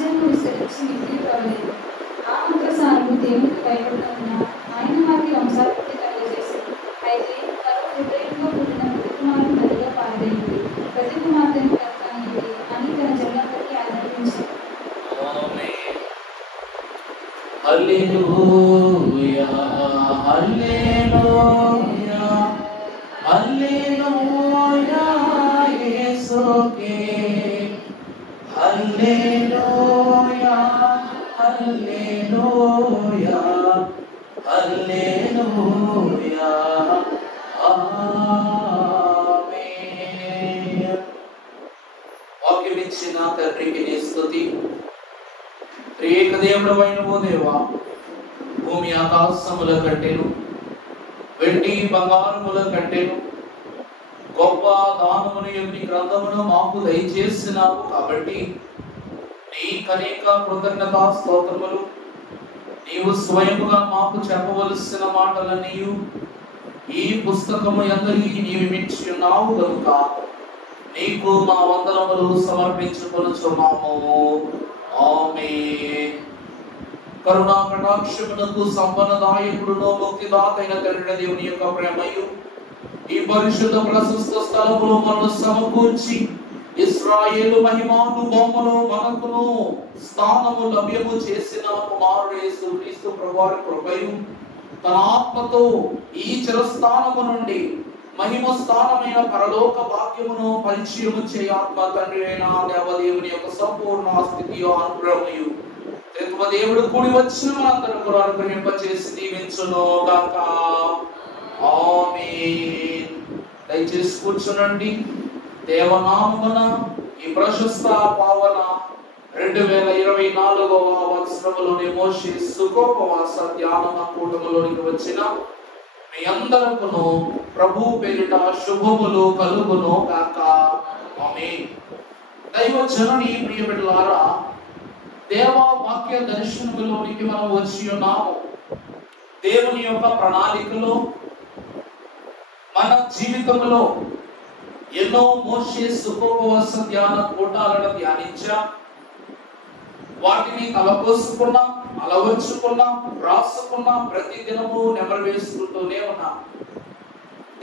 జన్మ విస్తరించి మిగిలి కాలేదు. ఆ మంత్రసారము దేవునికి భయపడుతున్న ఆయన వారికి వంశాభివృద్ధి కలుగజేసి, అయితే కరువు హృదయంలో పుట్టిన ప్రతి కుమారుడు నదిగా పారవేయండి, ప్రతి కుమార్తెను కనకానియండి అని తన జనులందరికీ ఆజ్ఞాపించాడు. హల్లెలూయా హల్లెలూయా హల్లెలూయా యేసుకే హల్లెలూయా హల్లెలూయా హల్లెలూయా ఆమేన్. వాక్యం ఇచ్చిన తండ్రికి నీ స్తుతి. త్రియేక దేవుడవైన ఓ దేవా, భూమి ఆకాశముల కంటేను వెండి బంగారముల కంటేను గొప్ప దానమును నీ గ్రంథమును మాకు దయచేసినావు కాబట్టి నీకనేక కృతజ్ఞతా స్తోత్రములు. నీవు స్వయముగా మాకు చెప్పవలసిన మాటలన్నీ ఈ పుస్తకము యందరికీ నీవు మించి ఉన్నావు కనుక నీకు మా వందనములు సమర్పించుకొనుచున్నాము. ఆమేన్. కరుణా కటాక్షమునకు సంపన్నదాయకుడును ముక్తిదాతైన తండ్రి దేవుని యొక్క ప్రేమయు ఈ పరిశుద్ధ ప్రశస్త స్థలములో మనను సమకూర్చి ఇశ్రాయేలు మహిమాను బొమ్మను మనకును స్థానము లభ్యము చేసిన కుమారుడు యేసుక్రీస్తు ప్రభువారి కృపయు తన ఆత్మతో ఈ చిరస్థానము నుండి మహిమ స్థానమైన పరలోక భాగ్యమును పరిచయము చేయ ఆత్మ తండ్రి అయిన దేవదేవుని యొక్క సంపూర్ణ స్థితియో అనుగ్రహమయు దేవుడు కూడి వచ్చిన మనందరం కూడా అనుగ్రహింపచేసి దీవించును గాక. ఆమేన్. దయచేసి కూర్చునండి. దేవనామమున ఈ ప్రశస్త పావన 2024వ సంవత్సరములోని మోషే సుఖోపవాస ధ్యాన కూటములోనికి వచ్చిన మీ అందరకును ప్రభు పేరిట శుభములు కలుగును గాక. ఆమేన్. దైవ జనని ప్రియ బిడ్డలారా, దేవ వాక్య దర్శనములోనికి మనం వచ్చి ఉన్నాము. దేవుని యొక్క ప్రణాళికలో మన జీవితంలో ఎన్నో మోషే సుఖోపవాస ధ్యాన కూటాలను ధ్యానించా, వాటిని తలపోసుకున్నాం, అలవర్చుకున్నాం, రాసుకున్నాం, ప్రతి దినము నెమరు వేసుకుంటూనే ఉన్నాం.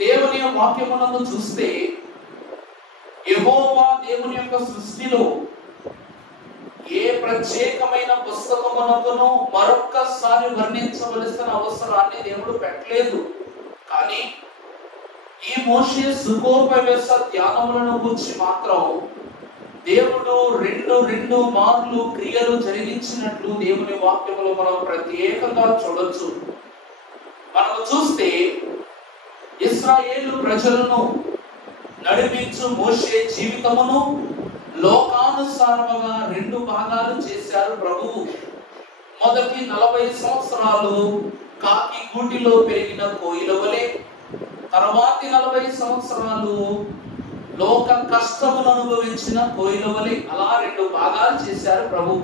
దేవుని వాక్యములను చూస్తే యెహోవా దేవుని యొక్క సృష్టిలో ఏ ప్రత్యేకమైన పుస్తకమునకును మరొక్కసారి వర్ణించవలసిన అవసరాన్ని దేవుడు పెట్టలేదు. కానీ ఈ మోషే సుఖోపవేశ ధ్యానములను గురించి మాత్రం దేవుడు రెండు మార్లు క్రియలు జరిగించినట్లు దేవుని వాక్యములో మనం ప్రత్యేకంగా చూడొచ్చు. మనం చూస్తే ఇశ్రాయేలు ప్రజలను నడిపించు మోషే జీవితమును లోకానుసారముగా 2 భాగాలు చేశారు ప్రభువు. మొదటి 40 సంవత్సరాలు కాకి గూటిలో పెరిగిన కోయిల వలె, తర్వాతి 40 సంవత్సరాలు లోక కష్టమును అనుభవించిన కోయిల వలె, అలా 2 భాగాలు చేశారు ప్రభు.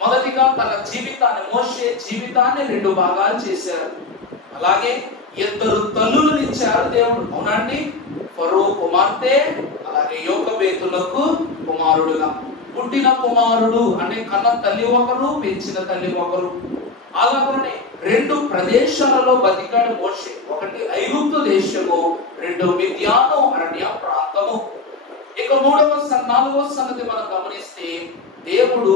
మొదటిగా తన జీవితాన్ని, మోషే జీవితాన్ని 2 భాగాలు చేశారు. అలాగే 2 తల్లులను ఇచ్చారు దేవుడు. అవునండి, ఫరో కుమార్తె, అలాగే యోకబేతులకు కుమారుడుగా. పుట్టిన కుమారుడు అంటే కన్న తల్లి ఒకరు, పెంచిన తల్లి ఒకరు. అలాగనే 2 ప్రదేశాలలో బతికాడు మోషే. ఒకటి ఐగుప్తు దేశము, 2 మిద్యాను అరణ్య ప్రాంతము. ఇక 4వ సంగతి మనం గమనిస్తే దేవుడు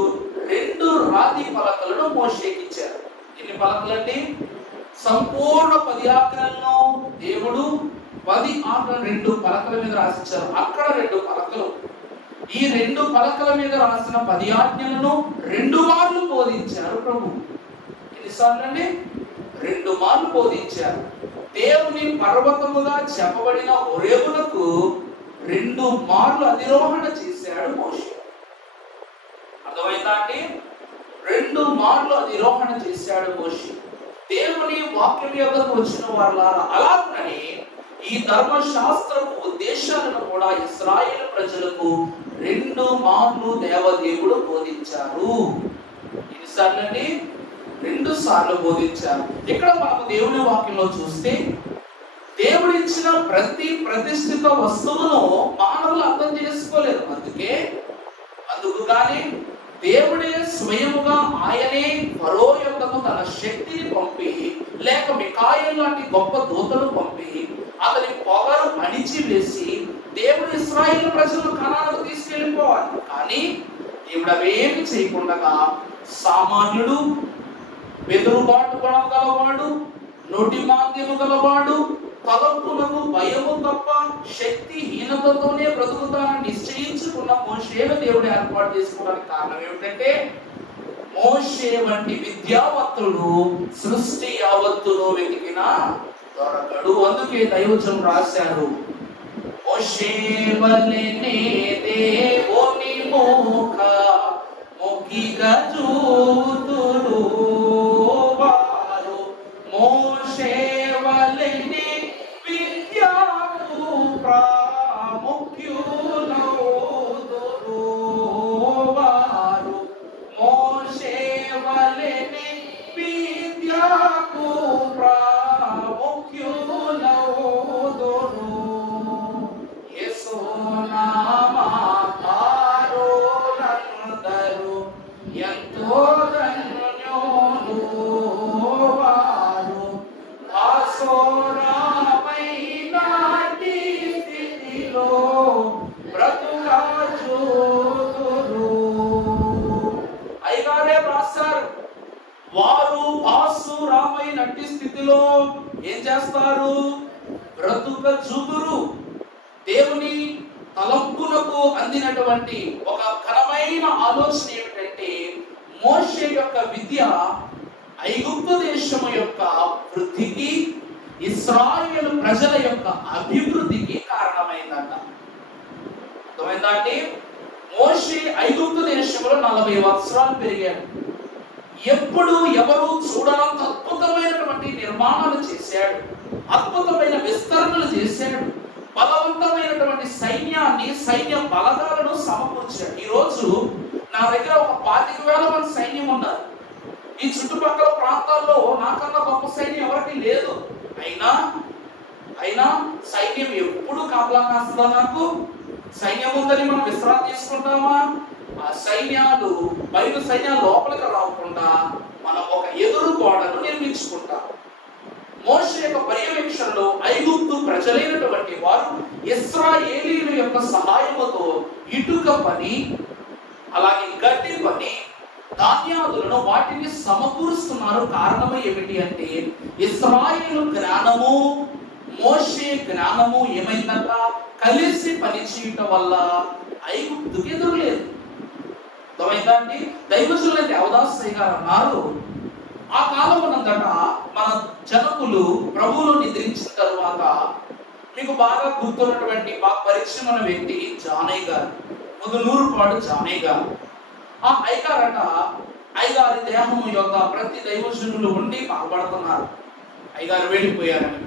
2 రాతి పలకలను మోషేకి ఇచ్చారు. ఎన్ని పలకలండి? సంపూర్ణ 10 ఆజ్ఞలను దేవుడు 10 ఆజ్ఞలు 2 పలకల మీద రాసిచ్చారు. అక్కడ 2 పలకలు. ఈ 2 పలకల మీద రాసిన 10 ఆజ్ఞలను 2 మార్లు బోధించారు ప్రభు. ఎన్నిసార్లు అండి? 2 మార్లు బోధించారు. దేవుని పర్వతముగా చెప్పబడిన హోరేబునకు 2 మార్లు అధిరోహణ చేశాడు మోషే. అర్థమైందా అండి? 2 మార్లు అధిరోహణ చేశాడు మోషే. దేవుని వాక్యం యొద్దకు వచ్చిన వారులారా, అలాగని ఈ ధర్మశాస్త్రపు ఉద్దేశాలను కూడా ఇశ్రాయేలు ప్రజలకు 2 మార్లు దేవదేవుడు బోధించారు. ఎన్నిసార్లండి? 2 సార్లు బోధించారు. ఇక్కడ మనకు దేవుని వాక్యంలో చూస్తే దేవుడు ఇచ్చిన ప్రతి ప్రతిష్ఠిత వస్తువును మానవులు అర్థం చేసుకోలేరు. అందుకు కానీ దేవుడే స్వయముగా ఆయనే ఫరో యొక్కకు తన శక్తిని పంపి, లేక మికాయేలు లాంటి గొప్ప దూతలు పంపి అతని పొగరు అణిచివేసి దేవుడు ఇశ్రాయేలు ప్రజలను కనానుకు తీసుకెళ్ళిపోవాలి. కానీ దేవుడు అవేమి చేయకుండా సామాన్యుడు, వెదురుబాటు గుణం గలవాడు, నోటి మాంద్యము గలవాడు, తలంపులకు భయము తప్ప శక్తిహీనతతోనే బ్రతుకుతానని నిశ్చయించుకున్న మోషేను దేవుడు ఏర్పాటు చేసుకోవడానికి కారణం ఏమిటంటే, మోషే వంటి విద్యావంతుడు సృష్టి యావత్తును వెతికినా దొరకడు. అందుకే దైవజనులు రాశారు, మోషే వలెనే దేవుని ముఖ ముఖిగా చూతురు వారు, మోషే వలెనే విద్యకు ప్రాముఖ్యులౌదురు వారు, మోషే వలెనే విద్యకు ప్రాముఖ్యులౌదురు. యేసునామకారులందరూ ఎంతో ధన్యులు వారు, దాసోరమైన స్థితిలో బ్రతుకాచుదురు. అయ్యగారే రాస్తారు, వారు దాసురామైన స్థితిలో ఏం చేస్తారు? బ్రతుక చూదురు. దేవుని తలంపులకు అందినటువంటి ఒక ఘనమైన ఆలోచన ఏమిటంటే, మోషే యొక్క విద్య ఐగుప్తు దేశము యొక్క వృద్ధికి, ఇశ్రాయేలు ప్రజల యొక్క అభివృద్ధికి కారణమైందట. అర్థమైందా అండి? మోషే ఐగుప్తు దేశంలో 40 సంవత్సరాలు పెరిగాడు. ఎప్పుడు ఎవరు చూడనంత అద్భుతమైనటువంటి నిర్మాణాలు చేశాడు, అద్భుతమైన విస్తరణలు చేశాడు, బలవంతమైనటువంటి సైన్యాన్ని, సైన్య బలగాలను సమకూర్చాడు. ఈ రోజు నా దగ్గర ఒక 25,000 మంది సైన్యం ఉన్నారు. ఈ చుట్టుపక్కల ప్రాంతాల్లో నాకన్నా గొప్ప సైన్యం ఎవరికి లేదు. అయినా సైన్యం ఎప్పుడు కాపలా కాస్తుందా? నాకు సైన్యం ఉందని మనం విశ్రాంతి తీసుకుంటామా? ఆ సైన్యాలు, బయట సైన్యాలు లోపలికి రాకుండా మనం ఒక ఎదురు గోడను నిర్మించుకుంటాం. మోషే యొక్క పర్యవేక్షణలో ఐగుప్తు ప్రజలైనటువంటి వారు ఇశ్రాయేలీయుల యొక్క సహాయముతో ఇటుక పని, అలాగే గడ్డి పని, ధాన్యాదులను వాటిని సమకూరుస్తున్నారు. కారణం ఏమిటి అంటే, ఇశ్రాయేలు జ్ఞానము, మోషే జ్ఞానము ఏమైందట? కలిసి పని చేయటం వల్ల ఐగుప్తుకి ఎదురులేదు. అర్థమైందా అండి? దైవజనుల దేవదాసయ్య గారు అన్నారు, ఆ కాలం ఉన్నదట మన జనకులు ప్రభువులో నిద్రించిన తరువాత, మీకు బాగా గుర్తున్నటువంటి, బాగా పరిచయం ఉన్న వ్యక్తి జానయ్య గారు, ముదునూరుపాడు జానయ్య గారు. ఆ అయ్యగారట, అయ్యగారి దేహము యొక్క ప్రతి దైవజనులు ఉండి బాగుపడుతున్నారు. అయ్యగారు వెళ్ళిపోయారని,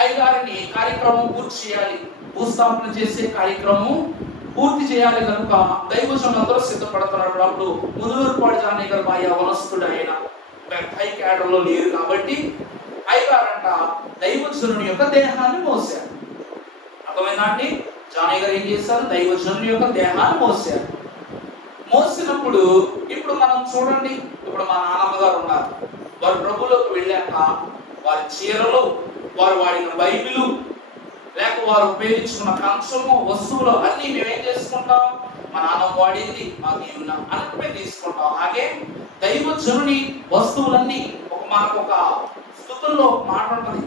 అయ్యగారిని కార్యక్రమం పూర్తి చేయాలి, భూస్థాపన చేసే కార్యక్రమం పూర్తి చేయాలి కనుక దైవజనులందరూ సిద్ధపడుతున్నారు. అప్పుడు ముదునూరుపాడు జానయ్య గారు బాగా వనస్తుడు, ఆయన హై క్యాడర్లో లేరు కాబట్టి అయ్యగారంట దైవజనుని యొక్క దేహాన్ని మోసారు. అర్థమైందా అండి? జానయ్య గారు ఏం చేశారు? దైవజనుని యొక్క దేహాన్ని మోసారు. మోసినప్పుడు ఇప్పుడు మనం చూడండి, ఇప్పుడు మా నాన్నమ్మ గారు ఉన్నారు. వారు ప్రభులోకి వెళ్ళాక వారి చీరలు, వారు వాడిన బైబిలు, లేక వారు ఉపయోగించుకున్న కంచము, వస్తువులు అన్ని మేమేం చేసుకుంటాం? మా నాన్నమ్మ వాడింది, మాకు ఏమన్నా అన్నట్టుమే తీసుకుంటాం. అలాగే దైవజనుని వస్తువులన్నీ మనకు ఒక స్థుతుల్లో మాట ఉంటుంది.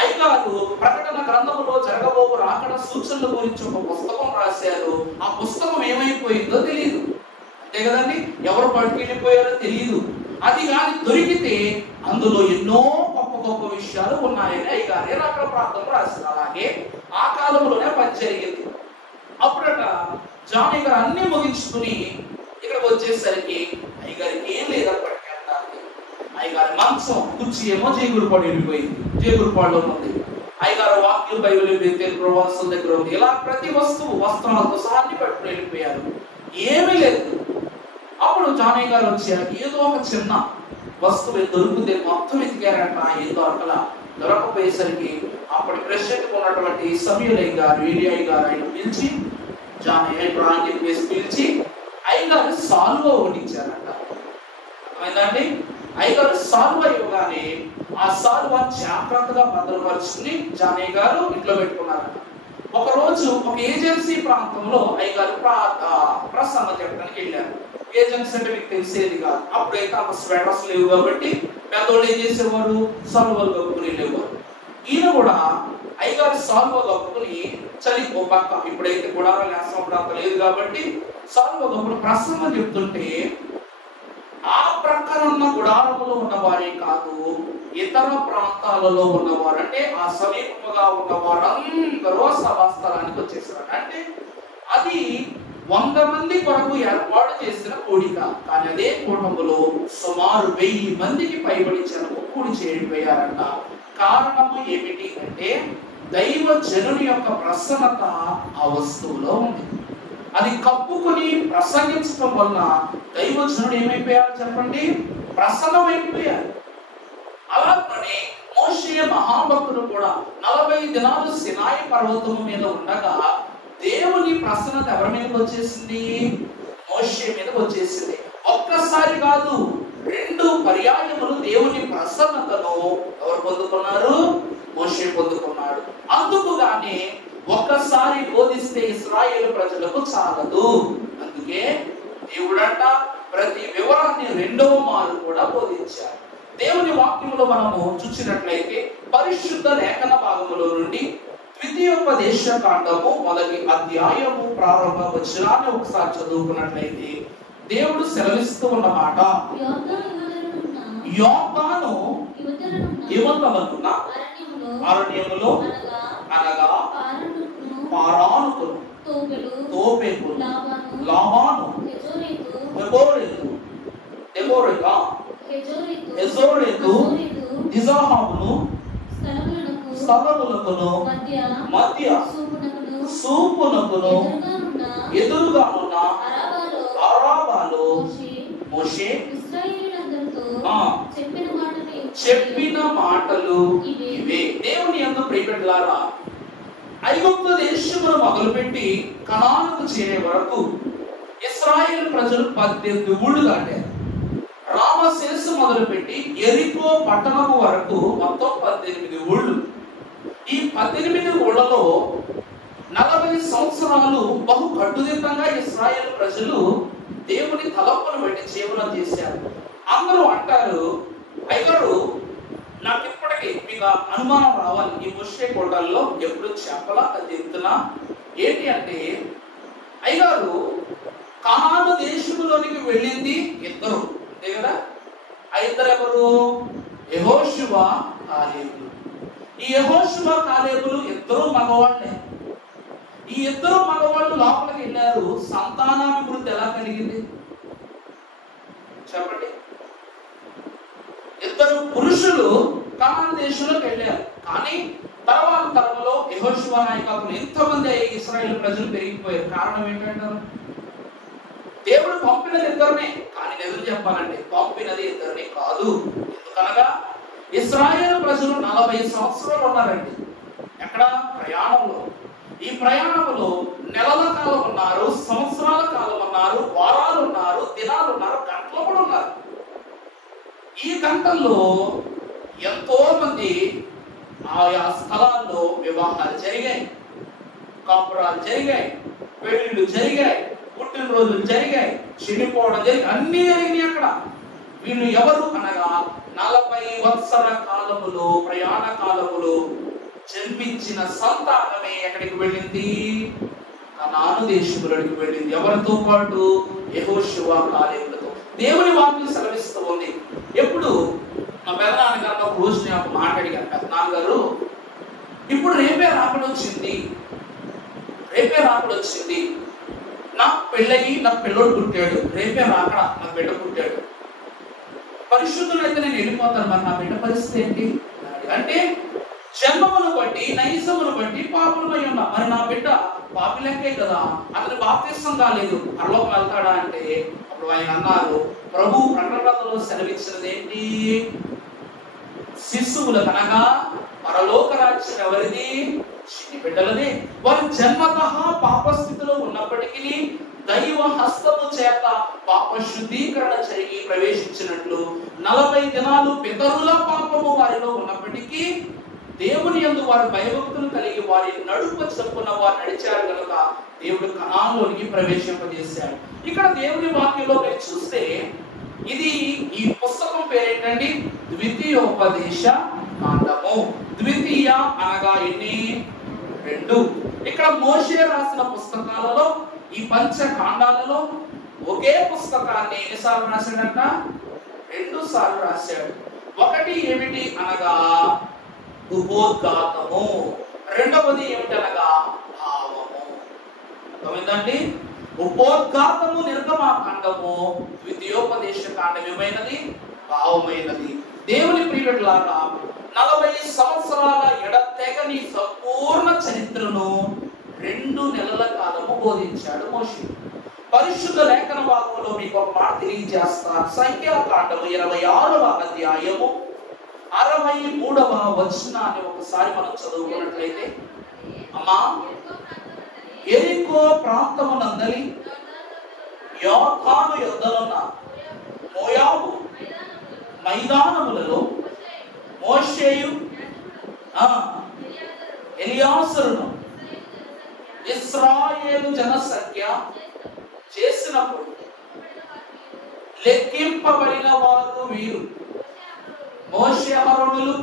అయ్యగారు ప్రకటన గ్రంథములో జరగబోవు రాకడ సూచనల గురించి ఒక పుస్తకం రాశారు. ఆ పుస్తకం ఏమైపోయిందో తెలియదు, అంతే కదండి? ఎవరు పట్టుకెళ్ళిపోయారో తెలియదు. అది కానీ దొరికితే అందులో ఎన్నో గొప్ప గొప్ప విషయాలు ఉన్నాయని అయ్యగారు అక్కడ ప్రాంతంలో రాశారు. అలాగే ఆ కాలంలోనే పని జరిగింది. అప్పుడట జానయ్య గారు అన్ని ముగించుకుని ఇక్కడికి వచ్చేసరికి అయ్యగారికి ఏం లేదప్పటికీ. అయ్యగారి మంచం, కుర్చీ ఏమో జేగురుపాడు వెళ్ళిపోయింది, జేగురుపాడులో ఉంది. అయ్యగారు వాక్యం బైబిల్ తెలుగు వాస్తుల దగ్గర ఉంది. ఇలా ప్రతి వస్తువు, వస్త్రాలతో సహా అన్ని పట్టుకుని వెళ్ళిపోయారు, ఏమీ లేదు. అప్పుడు జానయ్య గారు వచ్చారు, ఏదో ఒక చిన్న వస్తువు దొరికితే మొత్తం ఎతికారంట, ఏదో అక్కడ దొరకపోయేసరికి అప్పటి ప్రెసిడెంట్ ఉన్నటువంటి సమయలయ్య గారు, ఏలియా గారు ఆయన పిలిచి, జానయ్య ప్రాంతం వేసి పిలిచి, అయ్య అయ్యగారు సాల్వ ఒకటి ఇచ్చారంట. అర్థమైందండి? అయ్యగారు సాల్వ ఇవ్వగానే ఆ సాల్వ జాగ్రత్తగా భద్రపరుచుకుని జానయ్య గారు ఇంట్లో పెట్టుకున్నారంట. ఒకరోజు ఒక ఏజెన్సీ ప్రాంతంలో అయ్యగారు ప్రసంగం చెప్పడానికి వెళ్ళారు. ఏజెన్సీ అంటే మీకు తెలిసేది కాదు. అప్పుడైతే అంత స్వెటర్స్ లేవు కాబట్టి పెద్దోళ్ళు ఏం చేసేవారు, సాల్వలు కప్పుకుని వెళ్ళేవారు. ఈయన కూడా అయ్యగారు సాల్వ కప్పుకుని చలి ఓ పక్క, ఇప్పుడైతే గుడారాలు వేసినప్పుడు అంత లేదు కాబట్టి సాల్వ కప్పుకుని ప్రసంగం చెప్తుంటే ఆ ప్రక్కన ఉన్న గుడారములో ఉన్నవారే కాదు, ఇతర ప్రాంతాలలో ఉన్నవారు, అంటే ఆ సమీపముగా ఉన్న వారందరూ సభాస్థలానికి వచ్చేసారు. అంటే అది 100 మంది కొరకు ఏర్పాటు చేసిన కూడిక. కానీ అదే కూటములో సుమారు 1000 మందికి పైబడి జనము కూడి చేరిపోయారంట. కారణము ఏమిటి అంటే దైవ జనుని యొక్క ప్రసన్నత ఆ వస్తువులో ఉంది. అది కప్పుకొని ప్రసంగించడం వల్ల దైవజనుడు ఏమైపోయారు చెప్పండి, ప్రసన్నమైపోయారు. అలాగే మోషే మహాభక్తుడు కూడా 40 దినాలు సినాయి పర్వతము మీద ఉండగా దేవుని ప్రసన్నత ఎవరి మీదకి వచ్చేసింది, మోషే మీదకి వచ్చేసింది. ఒక్కసారి కాదు, 2 పర్యాయములు దేవుని ప్రసన్నతను ఎవరు పొందుకున్నారు, మోషే పొందుకున్నాడు. అందుకు గాని ఒక్కసారి బోధిస్తే ఇశ్రాయేలు ప్రజలకు చాలదు. అందుకే దేవుడంట ప్రతి వివరాన్ని 2వ మారు కూడా బోధించారు. దేవుని వాక్యములో మనము చూసినట్లయితే పరిశుద్ధ లేఖన భాగములో నుండి ద్వితీయోపదేశ కాండము 1వ అధ్యాయము ప్రారంభ వచనాన్ని ఒకసారి చదువుకున్నట్లయితే దేవుడు సెలవిస్తూ ఉన్నమాట, యోర్దాను యువతలనున్న అరణ్యములో అనగా పారానుకును తోపెకును లాబాను హెజోరెతు దిజాహాబును స్థలములకును మధ్య సూపునకును ఎదురుగానున్న అరాబాలో మోషే చెప్పిన మాటలు ఇవే. దేవుని యందు ప్రియబిడ్డలారా, ఐగుప్తు దేశమును మొదలుపెట్టి కనానుకు చేరే వరకు ఇశ్రాయేలు ప్రజలు 18 ఊళ్ళు దాటారు. రామశేషు మొదలుపెట్టి ఎరికో పట్టణము వరకు మొత్తం 18 ఊళ్ళు. ఈ 18 ఊళ్ళలో 40 సంవత్సరాలు బహు కట్టుదిట్టంగా ఇశ్రాయేలు ప్రజలు దేవుని తలంపును బట్టి జీవనం చేశారు. అందరూ అంటారు, అయ్యగారు నాకు ఇప్పటికీ మీకు అనుమానం రావాలి, ఈ మోషే కోటల్లో ఎప్పుడు చెప్పలా అది చెప్తున్నా ఏంటి అంటే, అయ్యగారు కనాను దేశములోనికి వెళ్ళింది 2, అంతే కదా. ఆ 2 ఎవరు, యెహోషువ కాలేబులు. ఈ యెహోషువ కాలేబులు 2 మగవాళ్ళే. ఈ 2 మగవాళ్ళు లోపలికి వెళ్ళారు. సంతానాభివృద్ధి ఎలా కలిగింది చెప్పండి. 2 పురుషులు కనాను దేశంలోకి వెళ్ళారు. కానీ తర్వాత తరంలో యెహోషువ నాయకులు ఎంతమంది ఇశ్రాయేలు ప్రజలు పెరిగిపోయారు. కారణం ఏంటంటారు, దేవుడు పంపినది 2నే. కానీ నిజం చెప్పాలంటే పంపినది 2నే కాదు. ఎందుకనగా ఇశ్రాయేలు ప్రజలు 40 సంవత్సరాలు ఉన్నారండి. ఎక్కడ, ప్రయాణంలో. ఈ ప్రయాణంలో నెలల కాలం ఉన్నారు, సంవత్సరాల కాలం ఉన్నారు, వారాలు ఉన్నారు, దినాలు ఉన్నారు, గంటలు కూడా ఉన్నారు. ఈ గంటల్లో ఎంతో మంది ఆయా స్థలాల్లో వివాహాలు జరిగాయి, కాపురాలు జరిగాయి, పెళ్లిళ్ళు జరిగాయి, పుట్టినరోజులు జరిగాయి, చనిపోవడం జరిగి అన్ని జరిగినాయి అక్కడ. వీళ్ళు ఎవరు అనగా 40 వత్సర కాలములో, ప్రయాణ కాలములో జన్మించిన సంతానమే ఎక్కడికి వెళ్ళింది, కనాను దేశములోకి వెళ్ళింది. ఎవరితో పాటు, యెహోషువ కాలేబులతో. దేవుని వాక్యం సెలవిస్తూ ఉంది. ఎప్పుడు మా పెదనాన్నగారు ఒక రోజు నేను ఒక మాట అడిగాను, పెదనాన్నగారు ఇప్పుడు రేపే రాకడొచ్చింది, నాకు పెళ్ళయి నాకు పిల్లోడు పుట్టాడు, రేపే రాకడ నాకు బిడ్డ పుట్టాడు, పరిశుద్ధులైతే నేను వెళ్ళిపోతాను, మరి నా బిడ్డ పరిస్థితి ఏంటి అంటే, జన్మమును బట్టి నైజమును బట్టి పాపులమై ఉన్నా, మరి నా బిడ్డ పాపి లెక్కే కదా, అతని బాప్తిస్మం కాలేదు, పరలోకం వెళ్తాడా అంటే అప్పుడు ఆయన అన్నారు, ప్రభు ప్రకటనలో సెలవిచ్చినది ఏంటి, శిశువులకు అనగా పరలోక రాజ్యం ఎవరిది, చిన్ని బిడ్డలది. వారు జన్మతః పాపస్థితిలో ఉన్నప్పటికీ దైవ హస్తము చేత పాప శుద్ధీకరణ జరిగి ప్రవేశించినట్లు 40 దినాలు పితరుల పాపము వారిలో ఉన్నప్పటికీ దేవుని యందు వారు భయభక్తులు కలిగి వారి నడుమ చొప్పున వారు నడిచారు కనుక దేవుడు కనానులోనికి ప్రవేశింపజేశాడు. ఇక్కడ దేవుని వాక్యంలో మీరు చూస్తే ఇది ఈ పుస్తకం పేరేంటండి? ద్వితీయోపదేశ కాండము. ద్వితీయ అనగా ఎన్ని? 2. ఇక్కడ మోషే రాసిన పుస్తకాలలో ఈ పంచ కాండాలలో ఒకే పుస్తకాన్ని ఎన్నిసార్లు రాశాడంట? 2 సార్లు రాశాడు. ఒకటి ఏమిటి అనగా ఉపోద్ఘాతము, రెండవది ఏమిటనగా భావము. అర్థమైందండి? ఉపోద్ఘాతము నిర్గమాకాండము, ద్వితీయోపదేశ కాండం ఏమైనది? భావమైనది. దేవుని ప్రియులారా 40 సంవత్సరాల ఎడతెగని సంపూర్ణ చరిత్రను 2 నెలల కాలము బోధించాడు మోషే. పరిశుద్ధ లేఖన భాగంలో మీకు ఒక మాట తెలియజేస్తాను. సంఖ్యాకాండము 26వ అధ్యాయము 63వ వచనాన్ని ఒకసారి మనం చదువుకున్నట్లయితే, అమ్మా, యెరికో ప్రాంతమునందలి యోర్దాను యొద్దనున్న మోయాబు మైదానములలో మోషేయు ఎలియాజరును ఇశ్రాయేలు జనసంఖ్య చేసినప్పుడు లెక్కింపబడిన వారు వీరు. మోషే అహరోనులు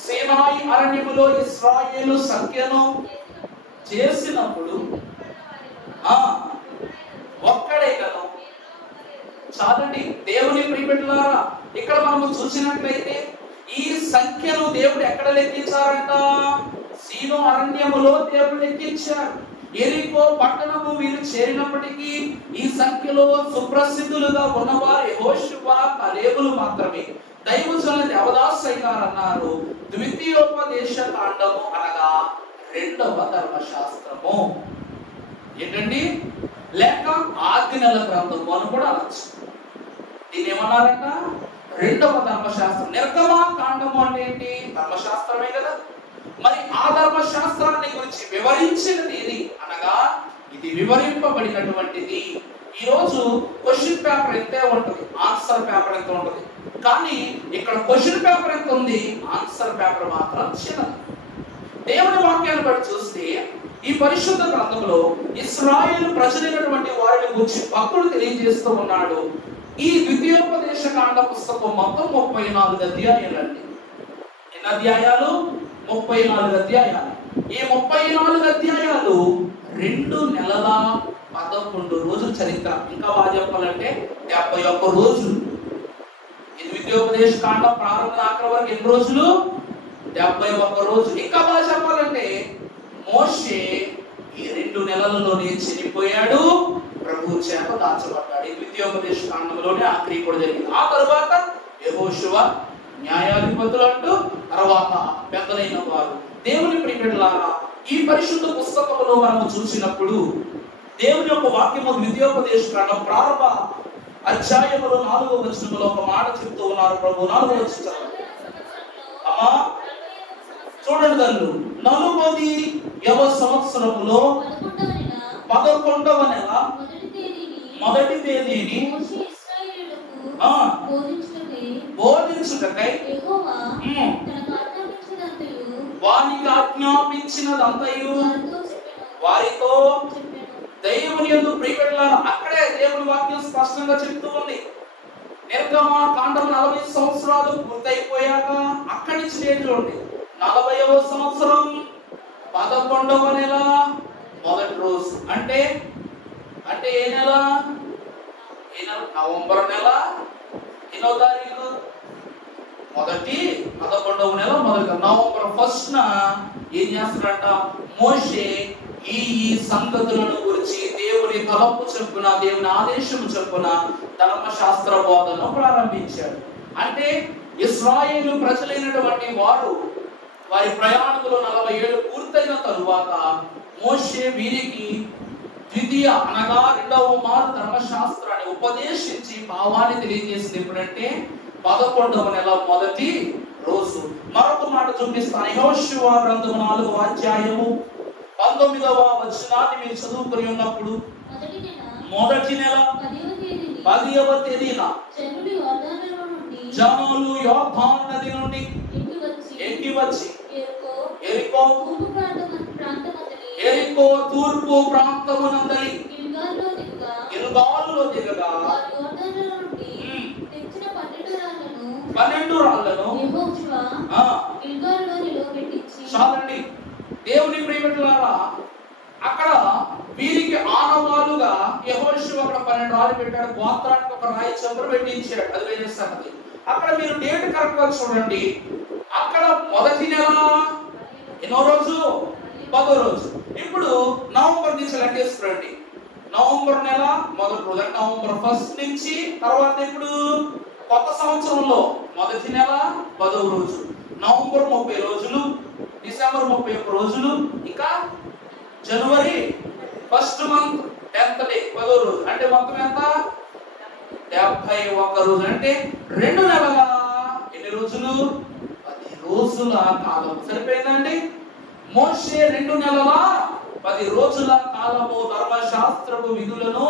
సీనాయి అరణ్యములో ఇశ్రాయేలు సంఖ్యను చేసినప్పుడు ఒక్కడైనను. చాలండి దేవుని ప్రియబిడ్డలారా, ఇక్కడ మనము చూసినట్లయితే ఈ సంఖ్యను దేవుడు ఎక్కడ లెక్కించారంట? సీను అరణ్యములో దేవుడు లెక్కించారు. యెరికో పట్టణము వీరు చేరినప్పటికీ ఈ సంఖ్యలో సుప్రసిద్ధులుగా ఉన్నవారు యెహోషువ, కలేబులు మాత్రమే. దైవజనుల దేవదాసయ్య గారు అన్నారు, ద్వితీయోపదేశ కాండము అనగా 2వ ధర్మశాస్త్రము. ఏంటండి? లేక ఆజ్ఞల గ్రంథము అని కూడా అనొచ్చు. దీన్ని ఏమన్నారంట? 2వ ధర్మశాస్త్రం. నిర్గమా కాండము అంటే ఏంటి? ధర్మశాస్త్రమే కదా. మరి ఆ ధర్మశాస్త్రాన్ని గురించి వివరించినది ఇది అనగా ఇది వివరింపబడినటువంటిది. ఈ రోజు క్వశ్చన్ పేపర్ ఎంతే ఉంటుంది, ఆన్సర్ పేపర్ ఎంత ఉంటుంది. కానీ ఇక్కడ క్వశ్చన్ పేపర్ ఎంత ఉంది, ఆన్సర్ పేపర్ మాత్రం చిన్నది. దేవుని వాక్యాన్ని బట్టి చూస్తే ఈ పరిశుద్ధ గ్రంథంలో ఇశ్రాయేలు ప్రజలైనటువంటి వారిని గురించి భక్తుడు తెలియజేస్తూ ఉన్నాడు. ఈ ద్వితీయోపదేశ కాండ పుస్తకం మొత్తం 34 అధ్యాయాలండి. ఎన్ని అధ్యాయాలు? 34 అధ్యాయాలు. ఈ 34 అధ్యాయాలు 2 నెలల 11 రోజుల చరిత్ర. ఇంకా బాగా చెప్పాలంటే 71 రోజులు. ఈ ద్వితీయోపదేశ కాండం ప్రారంభ ఆఖరి వరకు ఎన్ని రోజులు? 71 రోజులు. ఇంకా బాగా చెప్పాలంటే మోషే ఈ 2 నెలలలోనే చనిపోయాడు, ప్రభు చేత దాచబడ్డాడు. ఈ ద్వితీయోపదేశ కాండంలోనే ఆఖరి కూడా జరిగింది. ఆ తరువాత యెహోషువ, న్యాయాధిపతులు అంటూ తర్వాత పెద్దలైన వారు. దేవుని ప్రియబిడ్డలారా, ఈ పరిశుద్ధ పుస్తకంలో మనము చూసినప్పుడు దేవుని యొక్క వాక్యము ద్వితీయోపదేశ కాండం ప్రారంభ అధ్యాయములో 4వ వచనములో ఒక మాట చెప్తూ ఉన్నారు ప్రభు. 4వ వచనం, అమ్మా చూడండి తల్లు, 40వ సంవత్సరములో 11వ నెల మొదటి తేదీని బోధించుటకై వారికి ఆజ్ఞాపించినదంతయు వారితో దేవుని యందు ప్రియబిడ్డలారా, అక్కడే దేవుని వాక్యం స్పష్టంగా చెప్తూ ఉంది. నిర్గమా కాండం 40 సంవత్సరాలు పూర్తయిపోయాక అక్కడి నుంచి చూడండి, 40వ సంవత్సరం 11వ నెల మొదటి రోజు. అంటే ఏ నెల? నవంబర్ నెల ఎన్నో తారీఖు? మొదటి 11వ నెల మొదటి నవంబర్ 1న ఏం చేస్తాడంట? మోషే ఈ సంగతులను గురించి దేవుని తలంపు చొప్పున, దేవుని ఆదేశం చొప్పున ధర్మశాస్త్ర బోధనను ప్రారంభించాడు. అంటే ఇశ్రాయేలు ప్రజలైనటువంటి వారు వారి ప్రయాణములో 40 ఏళ్ళు పూర్తయిన తరువాత మోషే వీరికి ద్వితీయ అనగా 2వ మారు ధర్మశాస్త్రాన్ని ఉపదేశించి భావాన్ని తెలియజేసింది. ఎప్పుడంటే 11వ నెల మొదటి రోజు. మరొక మాట చూపిస్తాను. యెహోషువ గ్రంథము 4వ అధ్యాయము 19వ వచనాన్ని మీరు చదువుకొని ఉన్నప్పుడు మొదటి నెల 10వ తేదీన జనులు యోర్దాను నది నుండి ఎక్కి వచ్చి ఎరికో తూర్పు ప్రాంతమునందలి గిల్గాలులో దిగగా 12 రాళ్లను చాలండి. దేవుని ప్రియమిత్రులారా, అక్కడ వీరికి ఆనవాలుగా యెహోషువ అక్కడ 12 రాళ్ళు పెట్టాడు. గోత్రానికి ఒక రాయి చంద్రు పెట్టించాడు. అది వేరే సంగతి. అక్కడ మీరు డేట్ కరెక్ట్ గా చూడండి. అక్కడ మొదటి నెల ఎన్నో రోజు? 10వ రోజు. ఇప్పుడు నవంబర్ నుంచి లెక్కేసుకోండి. నవంబర్ నెల మొదటి రోజు అంటే నవంబర్ 1 నుంచి తర్వాత ఇప్పుడు కొత్త సంవత్సరంలో మొదటి నెల 10వ రోజు, నవంబర్ 30 రోజులు, డిసెంబర్ 31 రోజులు, ఇంకా జనవరి 1st మంత్ 10th డే 10వ రోజు. అంటే మొత్తం ఎంత? 71 రోజు. అంటే 2 నెలల ఎన్ని రోజులు? 10 రోజుల కాలం. సరిపోయిందండి. మోషే 2 నెలల 10 రోజుల కాలము ధర్మశాస్త్రపు విధులను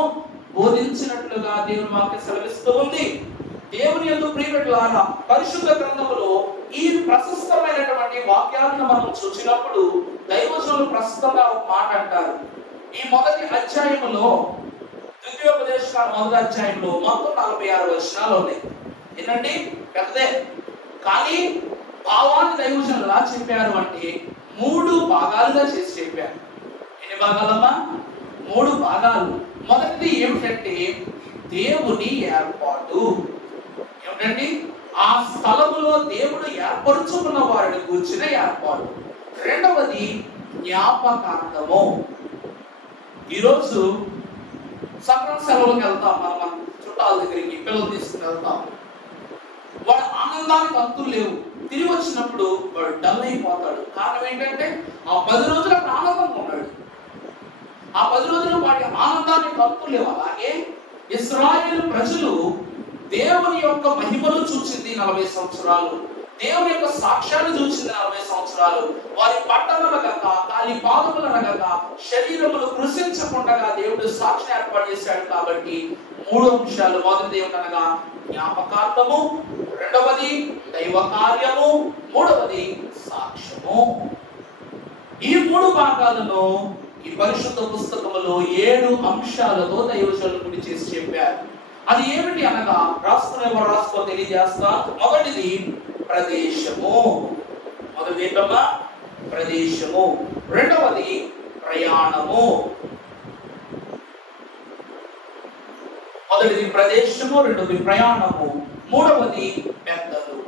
బోధించినట్లుగా దేవుని వాక్యం సెలవిస్తూ ఉంది. దేవుని యందు ప్రియమిత్రులారా, పరిశుద్ధ గ్రంథములో ఈ ప్రశస్తమైనటువంటి వాక్యాలను మనం చూసినప్పుడు దైవజనులు ప్రస్తుతంగా ఒక మాట అంటారు. ఈ మొదటి అధ్యాయములో, ద్వితీయోపదేశకాండ మొదటి అధ్యాయంలో మొత్తం 46 వచనాలు ఉన్నాయి. ఏంటండి? పెద్దదే. కానీ భావాన్ని దైవజనులు ఎలా చెప్పారు అంటే 3 భాగాలుగా చేసి చెప్పారు. ఎన్ని భాగాలమ్మా? 3 భాగాలు. మొదటిది ఏమిటంటే దేవుని ఏర్పాటు. ఏమిటండి? ఆ స్థలములో దేవుడు ఏర్పరుచుకున్న వారిని కూర్చున్న ఏర్పాటు. రెండవది జ్ఞాపకార్థము. ఈరోజు సంక్రాంతి సెలవులకు వెళ్తాం, మన చుట్టాల దగ్గరికి పిల్లలు తీసుకుని వెళ్తాం. వాడు ఆనందానికి అంతులు లేవు. తిరిగి వచ్చినప్పుడు వాడు డల్ అయిపోతాడు. కారణం ఏంటంటే ఆ 10 రోజులు అక్కడ ఆనందంగా ఉన్నాడు. ఆ 10 రోజులు వాడి ఆనందానికి అంతులు లేవు. అలాగే ఇశ్రాయేలు ప్రజలు దేవుని యొక్క మహిమను చూసింది 40 సంవత్సరాలు. దేవుని యొక్క సాక్ష్యాన్ని చూసింది 40 సంవత్సరాలు. వారి పట్టణమనగక, కాలి పాదములనగక, శరీరములు కృషించకుండా దేవుడు సాక్షి ఏర్పాటు చేశాడు. కాబట్టి 3 అంశాలు. మొదటిది ఏమిటనగా జ్ఞాపకార్థము, రెండవది దైవ కార్యము, మూడవది సాక్ష్యము. ఈ 3 భాగాలను ఈ పరిశుద్ధ పుస్తకములో 7 అంశాలతో దైవజనులు గుడి చేసి చెప్పారు. అది ఏమిటి అనగా రాసుకో తెలియజేస్తా. మొదటిది ప్రదేశము. మొదటి ఏంటమ్మా? ప్రదేశము. రెండవది ప్రయాణము. మొదటిది ప్రదేశము, రెండవది ప్రయాణము, మూడవది పెద్దలు,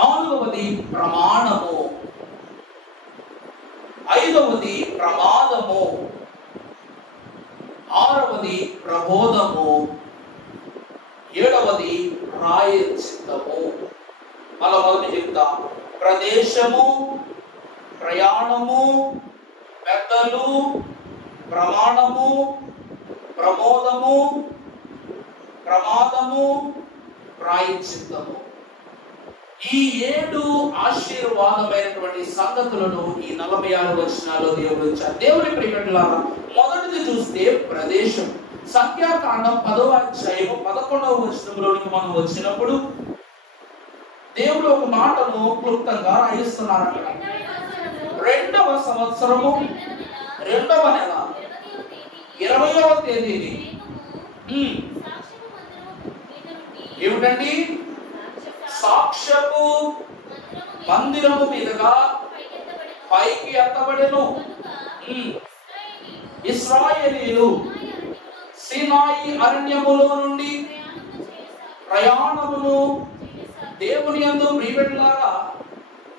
నాలుగవది ప్రమాణము, ఐదవది ప్రమాదము, ఆరవది ప్రబోధము, ఏడవది ప్రాయశ్చిత్తము. మళ్ళా మొదటి చెప్తా. ప్రదేశము, ప్రయాణము, పెద్దలు, ప్రమాణము, ప్రమోదము, ప్రమాదము, ప్రాయశ్చిత్తము. ఈ 7 ఆశీర్వాదమైనటువంటి సంగతులను ఈ 46 వచనాల్లో దేవుడు ఇచ్చారు. దేవుని ప్రియమిత్రులారా, మొదటిది చూస్తే ప్రదేశం. సంఖ్యాకాండం 10వ అధ్యాయము 11వ వచనంలోనికి మనం వచ్చినప్పుడు దేవుడు ఒక మాటను క్లుప్తంగా రాయిస్తున్నారు. అక్కడ 2వ సంవత్సరము 2వ నెల 20వ తేదీని ఏమిటండి? సాక్ష్యపు మందిరము మీదుగా పైకి ఎత్తబడెను. ఇశ్రాయేలీయులు సీనాయి అరణ్యములో నుండి ప్రయాణమును దేవుని యందు ప్రియమిత్రులారా,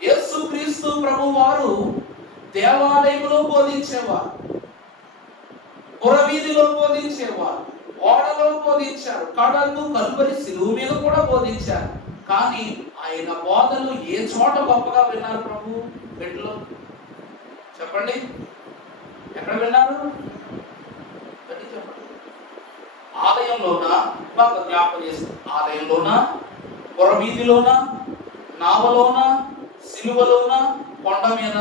యేసుక్రీస్తు ప్రభువారు దేవాలయములో బోధించేవారు, పురవీధిలో బోధించేవారు, ఓడలో బోధించారు, కడలు కల్వరి శిలువ మీద కూడా బోధించారు. కానీ ఆయన బోధలు ఏ చోట గొప్పగా విన్నారు ప్రభు? పెట్టలో చెప్పండి, ఎక్కడ విన్నారు? చెప్పండి. ఆలయంలోనా? బాగా జ్ఞాపకం చేస్తారు. ఆలయంలోనా, పురవీధిలోనా, నావలోనా, సిలువలోనా, కొండ మీద?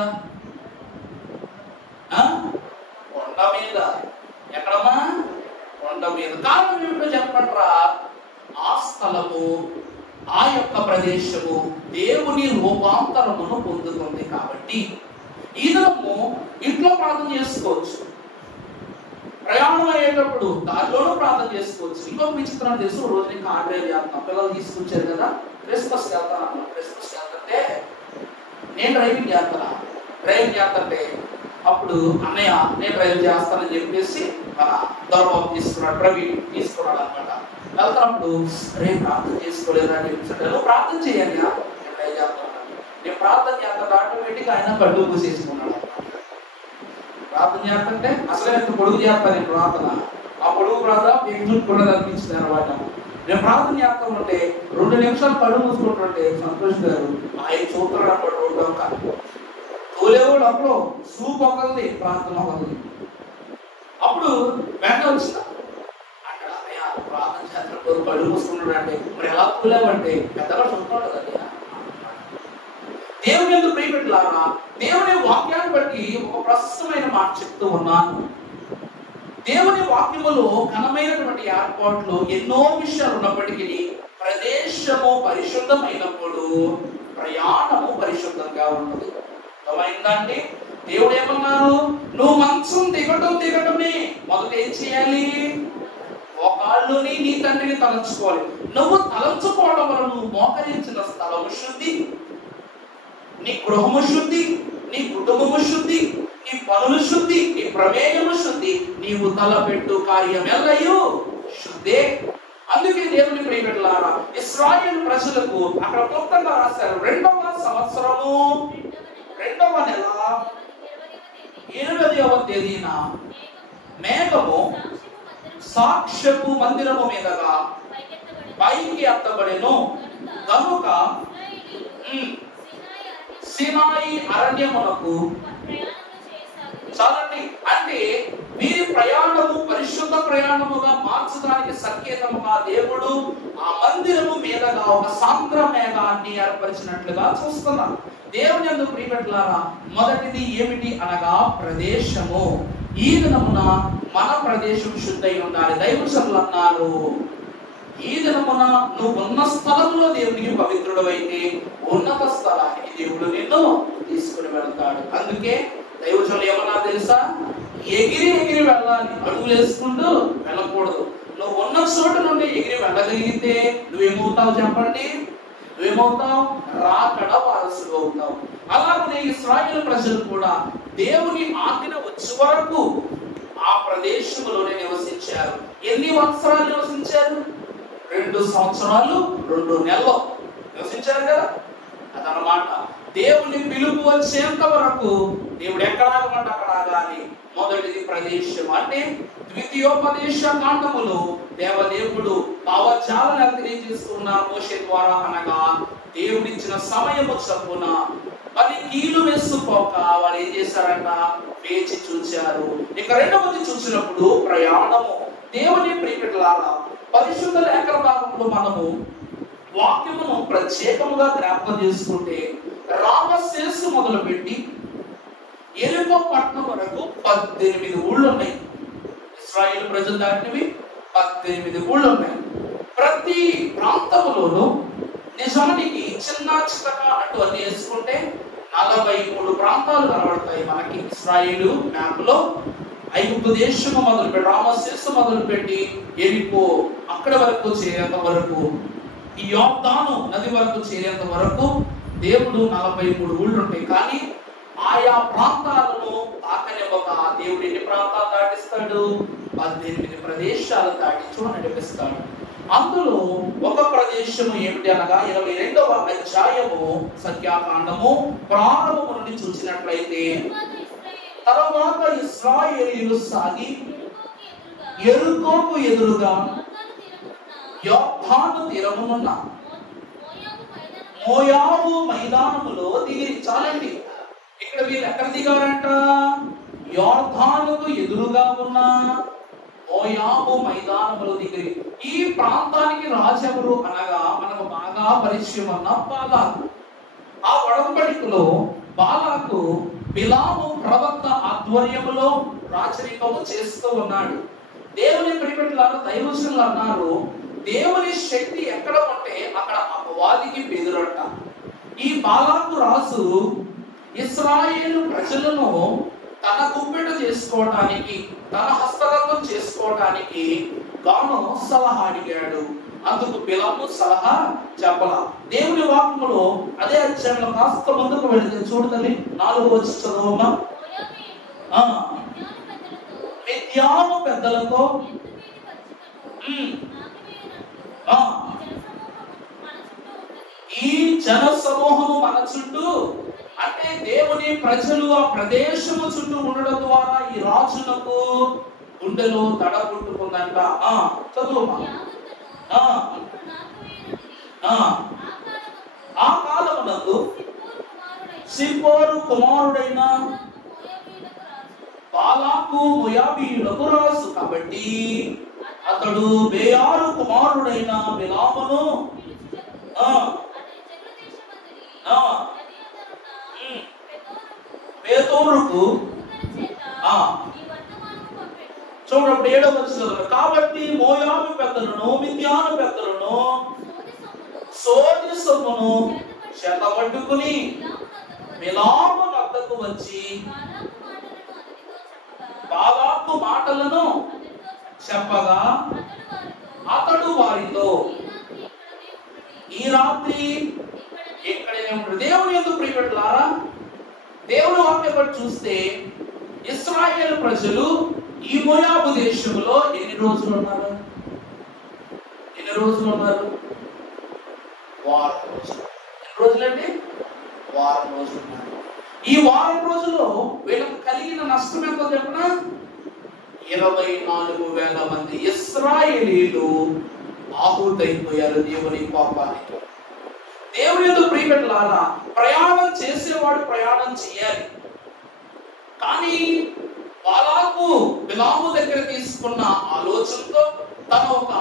మీద. ఎక్కడమ్మా? కొండ మీద. కారణం ఏమిటో చెప్పండిరా? ఆ స్థలము, ఆ యొక్క ప్రదేశము దేవుని రూపాంతరమును పొందుతుంది కాబట్టి ఈ దినము ఇంట్లో ప్రార్థన చేసుకోవచ్చు, ప్రయాణం అయ్యేటప్పుడు దారిలోనూ ప్రార్థన చేసుకోవచ్చు. ఇంకొక విచిత్రం తెలుసు, రోజు నేను కార్ డ్రైవ్ చేస్తాను, పిల్లలు తీసుకొచ్చారు కదా, క్రిస్మస్కి వెళ్తాను. క్రిస్మస్కి వెళ్తుంటే నేను డ్రైవింగ్ చేస్తుంటే అప్పుడు అన్నయ్య నేను డ్రైవ్ చేస్తానని చెప్పేసి మన దొరబాబు తీసుకున్నాడు, ప్రవీణ్ తీసుకున్నాడు అనమాట. వెళ్తున్నప్పుడు రేపు ప్రార్థన చేసుకోలేదా అని చెప్పి, నువ్వు ప్రార్థన చేయాలి, నేను డ్రైవ్ చేస్తాను. నేను ప్రార్థన చేస్తాను, ఆటోమేటిక్గా ఆయన కళ్ళు మూసేసుకున్నాడు. ప్రార్థన చేస్తుంటే అసలే ఎంత పొడుగు చేస్తాను నేను ప్రార్థన, ఆ పొడుగు ప్రార్థన మీకు చూసుకున్నది అనిపించింది అనమాట. నేను ప్రార్థన చేస్తా ఉంటే 2 నిమిషాలు కళ్ళు మూసుకుంటుంటే సంతోష్ గారు ఆయన చూస్తున్నాడు అన్నమాట. రోడ్డు కాదు తోలేవాడు, అప్పుడు సూప్ ఒకది ప్రార్థన ఒకది. అప్పుడు వెంట వచ్చిందా అక్కడ ప్రార్థన చేస్తున్నప్పుడు కళ్ళు మూసుకున్నాడు అంటే మరి ఎలా తోలేవంటే పెద్దగా చూస్తున్నాడు కదండి. దేవుని ఎందుకు ప్రియపెట్టలారా, దేవుని వాక్యాన్ని బట్టి ఒక ప్రశస్తమైన మాట చెప్తూ ఉన్నాను. దేవుని వాక్యములో ఘనమైనటువంటి ఏర్పాట్లు ఎన్నో విషయాలు ఉన్నప్పటికీ ప్రదేశము పరిశుద్ధమైనప్పుడు ప్రయాణము పరిశుద్ధంగా ఉన్నది. అర్థమైందండి? దేవుడు ఏమన్నారు? నువ్వు మంచం దిగటమే మొదట ఏం చేయాలి? మోకాళ్ళుని నీ తండ్రిని తలంచుకోవాలి. నువ్వు తలంచుకోవడం వల్ల నువ్వు మోకరించిన స్థలము శుద్ధి, నీ గృహము శుద్ధి, నీ కుటుంబము శుద్ధి, నీ పనులు శుద్ధి, నీ ప్రమేయము శుద్ధి, నీవు తలపెట్టు కార్యం ఎల్లయూ శుద్ధే. అందుకే దేవుని ప్రియబిడ్డలారా, ఇశ్రాయేలు ప్రజలకు అక్కడ క్లుప్తంగా రాశారు. 2వ సంవత్సరము 2వ నెల 20వ తేదీన మేఘము సాక్ష్యపు మందిరము మీదగా పైకి ఎత్తబడెను కనుక సినాయి అరణ్యమునకు చాలండి. అంటే వీరి ప్రయాణము పరిశుద్ధ ప్రయాణముగా మార్చడానికి సంకేతముగా దేవుడు ఆ మందిరము మీదగా ఒక సాంద్ర మేఘాన్ని ఏర్పరిచినట్లుగా చూస్తున్నాం. దేవుని యందు ప్రియబిడ్డలారా, మొదటిది ఏమిటి అనగా ప్రదేశము. ఈ దినమున మన ప్రదేశం శుద్ధై ఉండాలి. దైవజనులు అన్నారు, ఈ దినమున నువ్వు ఉన్న స్థలంలో దేవునికి పవిత్రుడవైతే ఉన్నత స్థలానికి దేవుడు నిన్ను తీసుకుని వెళ్తాడు. అందుకే దైవజనులు ఏమన్నా తెలుసా? ఎగిరి వెళ్ళాలి, అడుగులు వేసుకుంటూ వెళ్ళకూడదు. నువ్వు ఉన్న చోట నుండి ఎగిరి వెళ్ళగలిగితే నువ్వేమవుతావు చెప్పండి? నువ్వేమవుతావు? రాకడ వారసుడు అవుతావు. అలాగనే ఇశ్రాయేలు ప్రజలు కూడా దేవుని ఆజ్ఞ వచ్చే వరకు ఆ ప్రదేశంలోనే నివసించారు. ఎన్ని సంవత్సరాలు నివసించారు? 2 సంవత్సరాలు 2 నెలలు నివసించారు కదా. అదనమాట దేవుని పిలుపు వచ్చేంత వరకు దేవుడు ఎక్కడ ఆగమంటే అక్కడ ఆగాలి. మొదటిది ప్రదేశం. అంటే ద్వితీయోపదేశ కాండములో దేవదేవుడు భావజాలను తెలియజేస్తున్నారు మోషే ద్వారా. అనగా దేవుడిచ్చిన సమయము చొప్పున మరి కీలు వేసుకోక వారు ఏం చేశారంట? వేచి చూచారు. ఇక 2వది చూసినప్పుడు ప్రయాణము. దేవుని ప్రియబిడ్డలారా, పరిశుద్ధ లేఖన భాగంలో మనము వాక్యమును ప్రత్యేకముగా జ్ఞాపకం చేసుకుంటే రామశేషు మొదలుపెట్టి ఎరుకో పట్టణం వరకు 18 ఊళ్ళు ఉన్నాయి. ఇశ్రాయేలు ప్రజలు దాటినవి 18 ఊళ్ళు ఉన్నాయి. ప్రతి ప్రాంతంలోనూ నిజానికి చిన్న చిన్నగా అటు అన్ని వేసుకుంటే 43 ప్రాంతాలు కనబడతాయి మనకి ఇశ్రాయేలు మ్యాప్లో. ఐగుప్తు దేశము మొదలుపెట్టి రామశేషు మొదలుపెట్టి ఎరికో అక్కడ వరకు చేరేంత వరకు, ఈ యోర్దాను నది వరకు చేరేంత వరకు దేవుడు 43 ఊళ్ళు ఉంటాయి. కానీ ఆయా ప్రాంతాలను తాకనివ్వక దేవుడు ఎన్ని ప్రాంతాలు దాటిస్తాడు? 18 ప్రదేశాలు దాటి నడిపిస్తాడు. అందులో ఒక ప్రదేశము ఏమిటి అనగా 22వ అధ్యాయము సంఖ్యాకాండము ప్రారంభము నుండి చూసినట్లయితే, తరువాత ఇశ్రాయేలీయులు సాగి యెరికోకు ఎదురుగా యోర్దాను తీరమునున్న మోయాబు మైదానములో దిగిరి. చాలండి, ఇక్కడ వీళ్ళు ఎక్కడ దిగారంట? యోర్దానుకు ఎదురుగా ఉన్న మోయాబు మైదానములో దిగిరి. ఈ ప్రాంతానికి రాజెవరు అనగా మనకు బాగా పరిచయం ఉన్న బాలాకు. ఆ ఒడంబడికలో బాలాకు బిలాము ప్రవక్త ఆధ్వర్యములో రాచరికము చేస్తూ ఉన్నాడు. దేవుని ప్రియబిడ్డలారా, దైవజనులు అన్నారు, దేవుని శక్తి ఎక్కడ ఉంటే అక్కడ అపవాదికి బెదురంట. ఈ బాలాకు రాజు ఇశ్రాయేలు ప్రజలను తన గుప్పెట చేసుకోవడానికి, తన హస్తగతం చేసుకోవడానికి గాను సలహా అడిగాడు. అందుకు బిలాము సలహా చెప్పలా. దేవుని వాక్యములో అదే అధ్యాయంలో కాస్త ముందుకు వెళితే చూడదని 4వ వచనం చదవమ్మా. మిద్యాను పెద్దలతో ఈ జన సమూహము మన చుట్టూ, అంటే దేవుని ప్రజలు ఆ ప్రదేశము చుట్టూ ఉండడం ద్వారా ఈ రాజునకు గుండెలో దడ పుట్టుకుందంట. చదువుమా. ఆ కాలమునందు సిప్పోరు కుమారుడైన బాలాకు మోయాబీయులకు రాజు కాబట్టి అతడు బేయారు కుమారుడైన బిలామును బేతోరుకు చూడప్పుడు 7వ వచనంలో, కాబట్టి మోయాబు పెద్దలను మిద్యాను పెద్దలను సోది సొమ్మును చేతబట్టుకుని బిలాము వద్దకు వచ్చి బాలాకు మాటలను చెప్పగా అతడు వారితో, ఈ రాత్రి ఇక్కడనే ఉంటాడు. దేవుని యందు ప్రియబిడ్డలారా, దేవుని వాక్యం చూస్తే ఇశ్రాయేలు ప్రజలు ఈ మోయాబు దేశంలో ఎన్ని రోజులు ఉన్నారు? ఎన్ని రోజులు ఉన్నారు? వారం రోజులు. ఎన్ని రోజులండి? వారం రోజులు ఉన్నారు. ఈ వారం రోజుల్లో వీళ్ళకు కలిగిన నష్టం ఎంతో చెప్పిన 24,000 మంది ఇశ్రాయేలీలు ఆహుతైపోయారు దేవుని కోపానికి. దేవుని యందు ప్రియబిడ్డలారా, ప్రయాణం చేసేవాడు ప్రయాణం చేయాలి. కానీ బాలాకు బిలాము దగ్గర తీసుకున్న ఆలోచనతో తన ఒక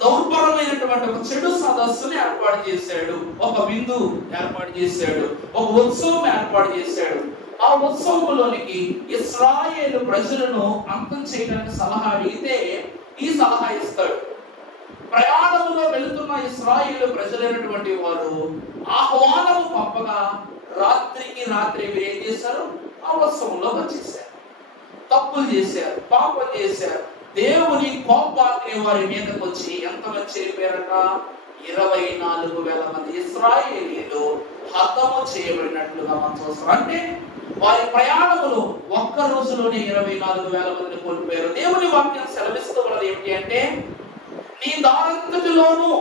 దౌర్భరమైనటువంటి ఒక చెడు సదస్సుని ఏర్పాటు చేశాడు. ఒక విందు ఏర్పాటు చేశాడు. ఒక ఉత్సవం ఏర్పాటు చేశాడు. ఆ ఉత్సవంలోనికి ఇశ్రాయేలు ప్రజలను అంతం చేయడానికి సలహా అడిగితే ఈ సలహా ఇస్తాడు. ప్రయాణంలో వెళుతున్న ఇశ్రాయేలు ప్రజలైనటువంటి వారు ఆహ్వానము పంపగా రాత్రికి రాత్రి వీరు ఏం చేశారు? ఆ ఉత్సవంలో వచ్చేసారు. తప్పులు చేశారు, పాపం చేశారు. దేవుని కోపాగ్ని వారి మీదకి వచ్చి ఎంతమంది చనిపోయారట? 24,000 మంది ఇశ్రాయేలీలు హతము చేయబడినట్లుగా మనం చూస్తాం. అంటే వారి ప్రయాణములు ఒక్క రోజులోనే 24,000 మందిని కోల్పోయారు. దేవుని వాక్యం సెలవిస్తూ ఉన్నది ఏమిటి అంటే, నీ దారంతటిలోనూ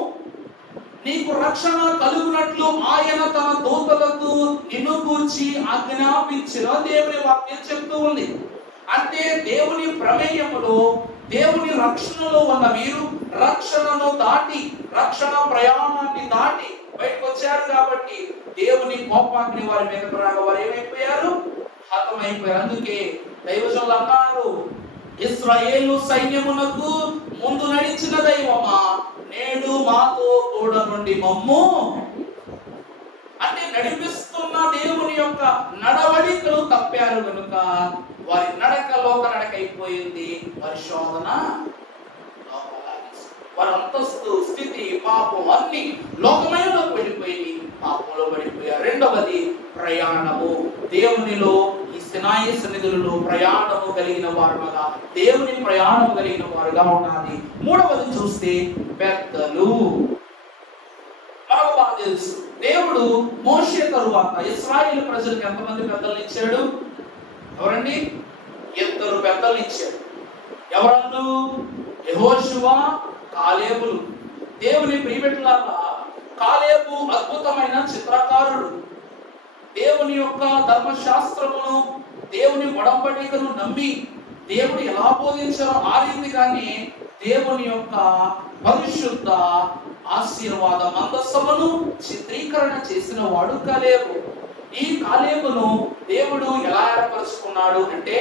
నీకు రక్షణ కలుగునట్లు ఆయన తన దూతలకు నిన్ను గూర్చి ఆజ్ఞాపించిన దేవుని వాక్యం చెప్తూ ఉంది. అంటే దేవుని ప్రమేయములో, దేవుని రక్షణలో ఉన్న మీరు రక్షణను దాటి, రక్షణ ప్రయాణాన్ని దాటి బయటకు వచ్చారు కాబట్టి దేవుని కోపాగ్ని వారి మీద రాగా వారు ఏమైపోయారు? హతమైపోయారు. అందుకే దైవజనులు అన్నారు, ఇశ్రాయేలు సైన్యమునకు ముందు నడిచిన దైవమా నేడు మాతో కూడా నుండి మమ్ము, అంటే నడిపిస్తున్న దేవుని యొక్క నడవడికలు తప్పారు కనుక వారి నడక లోక నడక అయిపోయింది. వారి శోధన వారి అంతస్తు, స్థితి, పాపం అన్ని లోకమయంలోకి వెళ్ళిపోయి పాపంలో పడిపోయారు. రెండవది ప్రయాణము. దేవునిలో ఈ సినాయి సన్నిధులలో ప్రయాణము కలిగిన వారుగా, దేవుని ప్రయాణము కలిగిన వారుగా ఉండాలి. మూడవది చూస్తే పెద్దలు. మనకు బాగా తెలుసు, దేవుడు మోషే తరువాత ఇశ్రాయేలు ప్రజలకు ఎంతమంది పెద్దలు ఇచ్చాడు? ఎవరండి? 2 పెద్దలు ఇచ్చాడు. ఎవరన్నా? యెహోషువ, కాలేబులు. దేవుని ప్రియబిడ్డలారా, కాలేబు అద్భుతమైన చిత్రకారుడు. దేవుని యొక్క ధర్మశాస్త్రమును, దేవుని ఒడంబడికను నమ్మి దేవుడు ఎలా బోధించారో ఆ రీతిగానే దేవుని యొక్క పరిశుద్ధ ఆశీర్వాద మందసమును చిత్రీకరణ చేసిన వాడు కాలేబు. ఈ కాలేబును దేవుడు ఎలా ఏర్పరచుకున్నాడు అంటే,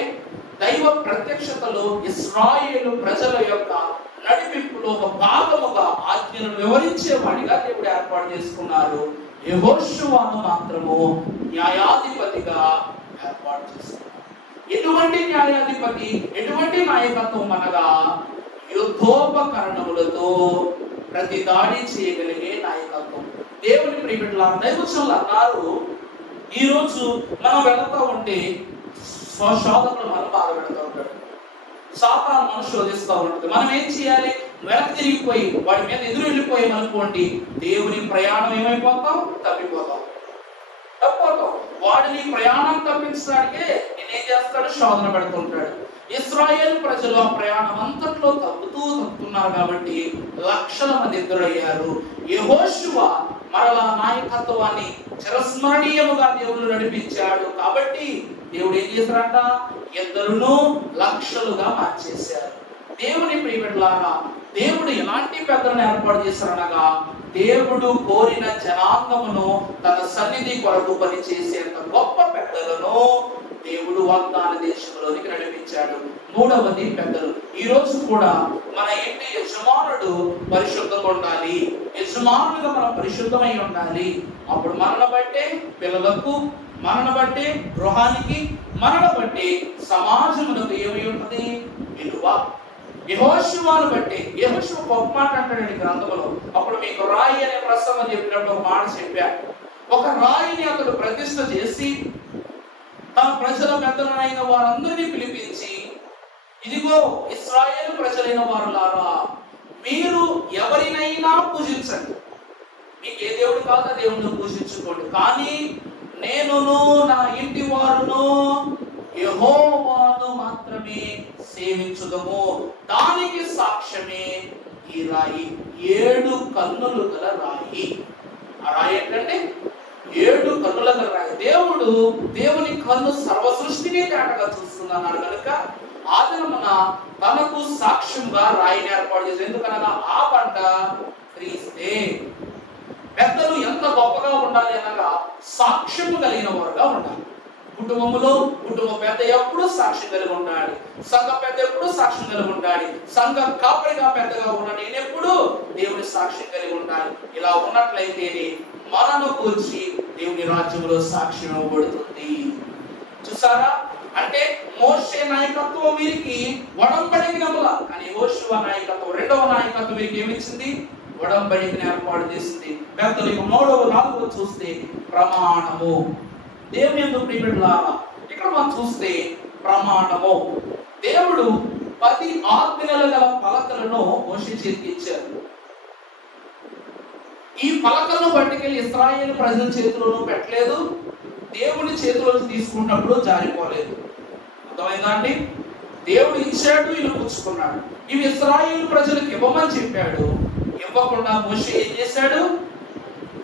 దైవ ప్రత్యక్షతలో ఇశ్రాయేలు ప్రజల యొక్క నడిపింపులో ఒక భాగముగా ఆజ్ఞను వివరించేవాడిగా దేవుడు ఏర్పాటు చేసుకున్నారు. యెహోషువను మాత్రము న్యాయాధిపతిగా ఏర్పాటు చేసుకున్నారు. ఎటువంటి న్యాయాధిపతి, ఎటువంటి నాయకత్వం అనగా యుద్ధోపకరణములతో ప్రతి దాడి చేయగలిగే నాయకత్వం. దేవుని ప్రియబిడ్డలారా, దైవజనులు అన్నారు, ఈరోజు మనం వెళతా ఉంటే శోధకులు మనం బాధ పెడతా ఉంటాడు, సాతాను మనం శోధిస్తూ ఉంటుంది. మనం ఏం చేయాలి? వెనక్కి తిరిగిపోయి వాడి మీద ఎదురు వెళ్ళిపోయాం అనుకోండి, దేవుని ప్రయాణం ఏమైపోతాం? తప్పిపోతాం. వాడిని ప్రయాణం తప్పించడానికే నేనేం చేస్తాడు? శోధన పెడుతుంటాడు. ఇశ్రాయేలు ప్రజలు ఆ ప్రయాణం అంతట్లో తప్పుతున్నారు కాబట్టి లక్షల మంది ఎదురయ్యారు. యెహోషువ మరలా నాయకత్వాన్ని చిరస్మరణీయముగా దేవుడు నడిపించాడు. కాబట్టి దేవుడు ఏం చేశారంట? ఇద్దరును లక్షలుగా మార్చేశారు. దేవుని ప్రియబిడ్డలారా, దేవుడు ఎలాంటి పెద్దలను ఏర్పాటు చేశారనగా, దేవుడు కోరిన జనాంగమును తన సన్నిధి కొరకు పనిచేసేంత గొప్ప పెద్దలను దేవుడు వాగ్దాన దేశంలోనికి నడిపించాడు. మూడవది పెద్దలు. ఈ రోజు కూడా మన ఇంటి యజమానుడు పరిశుద్ధంగా ఉండాలి, యజమానుడిగా మనం పరిశుద్ధమై ఉండాలి. అప్పుడు మనల్ని బట్టే పిల్లలకు, మనల్ని బట్టే గృహానికి, మనల్ని బట్టే సమాజమునకు ఏమై ఉంటది? విలువ. యెహోషువను బట్టి, యెహోషువ గొప్ప మాట అంటాడు గ్రంథంలో. అప్పుడు మీకు రాయి అనే ప్రసంగం చెప్పినప్పుడు ఒక మాట చెప్పాడు. ఒక రాయిని అతడు ప్రతిష్ఠ చేసి తన ప్రజల పెద్దలైన వారందరినీ పిలిపించి, ఇదిగో ఇశ్రాయేలు ప్రజలైన వారులారా, మీరు ఎవరినైనా పూజించండి, మీకు ఏ దేవుడు కాదు ఆ దేవుడిని పూజించుకోండి, కానీ నేనును నా ఇంటి వారును యెహోవాను మాత్రమే సేవించుదము. దానికి సాక్ష్యమే ఈ రాయి, 7 కన్నులు గల రాయి. ఆ రాయి ఏంటంటే 7 కన్నుల గల రాయి. దేవుని కన్ను సర్వ సృష్టిని తేటగా చూస్తున్నాడు కనుక ఆ దినమున తనకు సాక్ష్యంగా రాయిని ఏర్పాటు చేసి, ఎందుకనగా ఆ పంట క్రీస్తే. పెద్దలు ఎంత గొప్పగా ఉండాలి అనగా సాక్ష్యము కలిగిన వారుగా ఉండాలి. కుటుంబంలో కుటుంబ పెద్ద ఎప్పుడు సాక్ష్యం కలిగి ఉండాలి, సంఘ పెద్ద ఎప్పుడు సాక్ష్యం కలిగి ఉండాలి, సంఘ కాపరిగా పెద్దగా ఉన్న నేనెప్పుడు దేవుని సాక్ష్యం కలిగి ఉండాలి. ఇలా ఉన్నట్లయితేనే మనను కూర్చి దేవుని రాజ్యంలో సాక్ష్యం ఇవ్వబడుతుంది. చూసారా? అంటే మోషే నాయకత్వం వీరికి ఒడంబడికనముల, కానీ యెహోషువ నాయకత్వం, రెండవ నాయకత్వం వీరికి ఏమిచ్చింది? ఒడంబడికను ఏర్పాటు చేసింది. పెద్దలు 3వ 4వ చూస్తే ప్రమాణము. దేవుని యందు ప్రియబిడ్డలారా, ఇక్కడ మనం చూస్తే ప్రమాణము. దేవుడు 10 ఆజ్ఞలు గల పలకలను మోషే చేతికి ఇచ్చారు. ఈ పలకలను పట్టుకెళ్ళి ఇశ్రాయేలు ప్రజల చేతిలోనూ పెట్టలేదు, దేవుని చేతిలోకి తీసుకున్నప్పుడు జారిపోలేదు. అర్థమైందా అండి? దేవుడు ఇచ్చాడు, ఈయన పుచ్చుకున్నాడు. ఇవి ఇశ్రాయేలు ప్రజలకు ఇవ్వమని చెప్పాడు, ఇవ్వకుండా మోషే ఏం చేశాడు?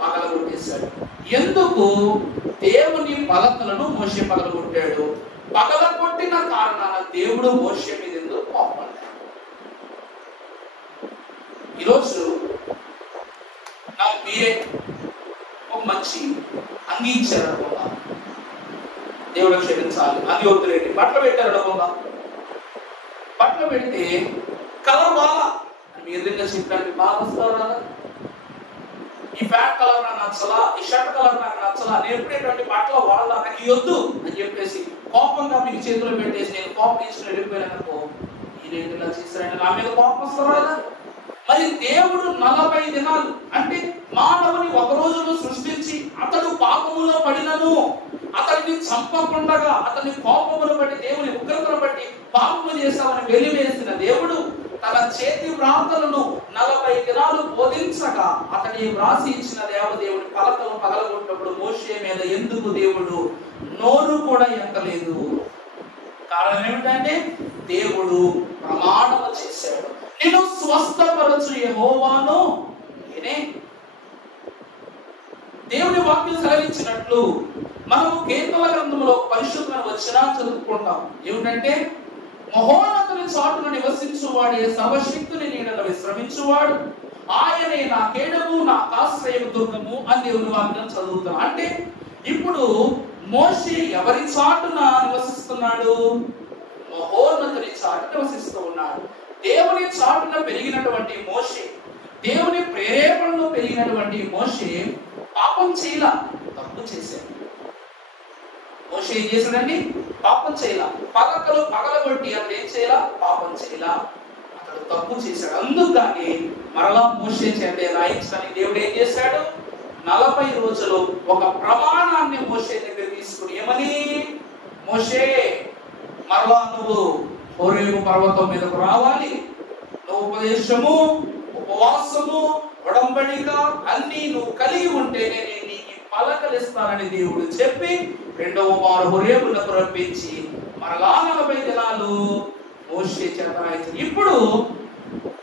పగలగొట్టేశాడు. ఎందుకు? దేవుని పలకలను మోషే పగలగొట్టాడు. పగలగొట్టిన కారణాన దేవుడు మోషే మీద ఎందుకు కోపపడ్డాడు? ఈరోజు నాకు మీరే ఒక మంచి అంగీ ఇచ్చారు అనుకుందా, దేవుడు క్షమించాలి, అంగి వద్దులేండి, బట్టలు పెట్టారు అనుకుందా, బట్టలు పెడితే కలర్ బాగా అని మీ ఎదురుగా చెప్పడానికి బాగా వస్తారు కదా, ఈ ప్యాంట్ కలర్ నాకు నచ్చలా, ఈ షర్ట్ కలర్ నాకు నచ్చలా, నేను ఎప్పుడేటువంటి బట్టలు వాడాలా, నాకు వద్దు అని చెప్పేసి కోపంగా మీకు చేతిలో పెట్టేసి నేను కోపం తీసుకుని వెళ్ళిపోయాననుకో, ఈయన ఇలా చేశారని నా మీద కోపం వస్తారు కదా. మరి దేవుడు 40 దినాలు అంటే మానవుని ఒక రోజులో సృష్టించి అతడు పాపములో పడినను అతడిని చంపకుండా అతని కోపమును బట్టి, దేవుని ఉగ్రతను బట్టి పాపము చేశామని వెలివేసిన దేవుడు తన చేతి వ్రాతలను 40 దినాలు బోధించగా అతని వ్రాసి ఇచ్చిన దేవదేవుని పలకలను పగలగొట్టినప్పుడు మోషే మీద ఎందుకు దేవుడు నోరు కూడా ఎత్తలేదు? కారణం ఏమిటంటే దేవుడు ప్రమాణము చేశాడు, నేను స్వస్థపరచు యెహోవాను నేనే. దేవుని వాక్యం సెలవిచ్చినట్లు మనము కీర్తనల గ్రంథంలో పరిశుద్ధమైన వచనం చదువుకుంటాం. ఏమిటంటే మహోన్నతుని చాటున నివసించువాడే సర్వశక్తుని నీడలో విశ్రమించువాడు, ఆయనే నా కేడము నా ఆశ్రయ దుర్గము అని దేవుని వాక్యం చదువుతాం. అంటే ఇప్పుడు మోషే ఎవరి చాటున నివసిస్తున్నాడు? మహోన్నతుని చాటు నివసిస్తూ ఉన్నాడు. దేవుని చాటున పెరిగినటువంటి మోషే, దేవుని ప్రేరేపణలో పెరిగినటువంటి మోషే పాపం చేయలా, తప్పు చేశాడు. మోషే ఏం చేశాడండి? పాపం చేయాల. పలకలు పగలగొట్టి అతడు ఏం చేయాల? పాపం చేయాల. అతడు తప్పు చేశాడు. అందుకని మరలా మోషే చేత రాయించడానికి దేవుడు ఏం చేశాడు? 40 రోజులు ఒక ప్రమాణాన్ని మోషే దగ్గర తీసుకుని ఏమని, మోషే మరలా నువ్వు హోరేబు పర్వతం మీదకు రావాలి, నువ్వు ఉపదేశము, ఉపవాసము, ఉడంబడిక అన్ని నువ్వు కలిగి ఉంటేనే నేను నీకు పలకలు ఇస్తానని దేవుడు చెప్పి 2వ మారు హోరేబునకు రప్పించి మరలా 40 దినాలు మోషే చేత రాయించాడు. ఇప్పుడు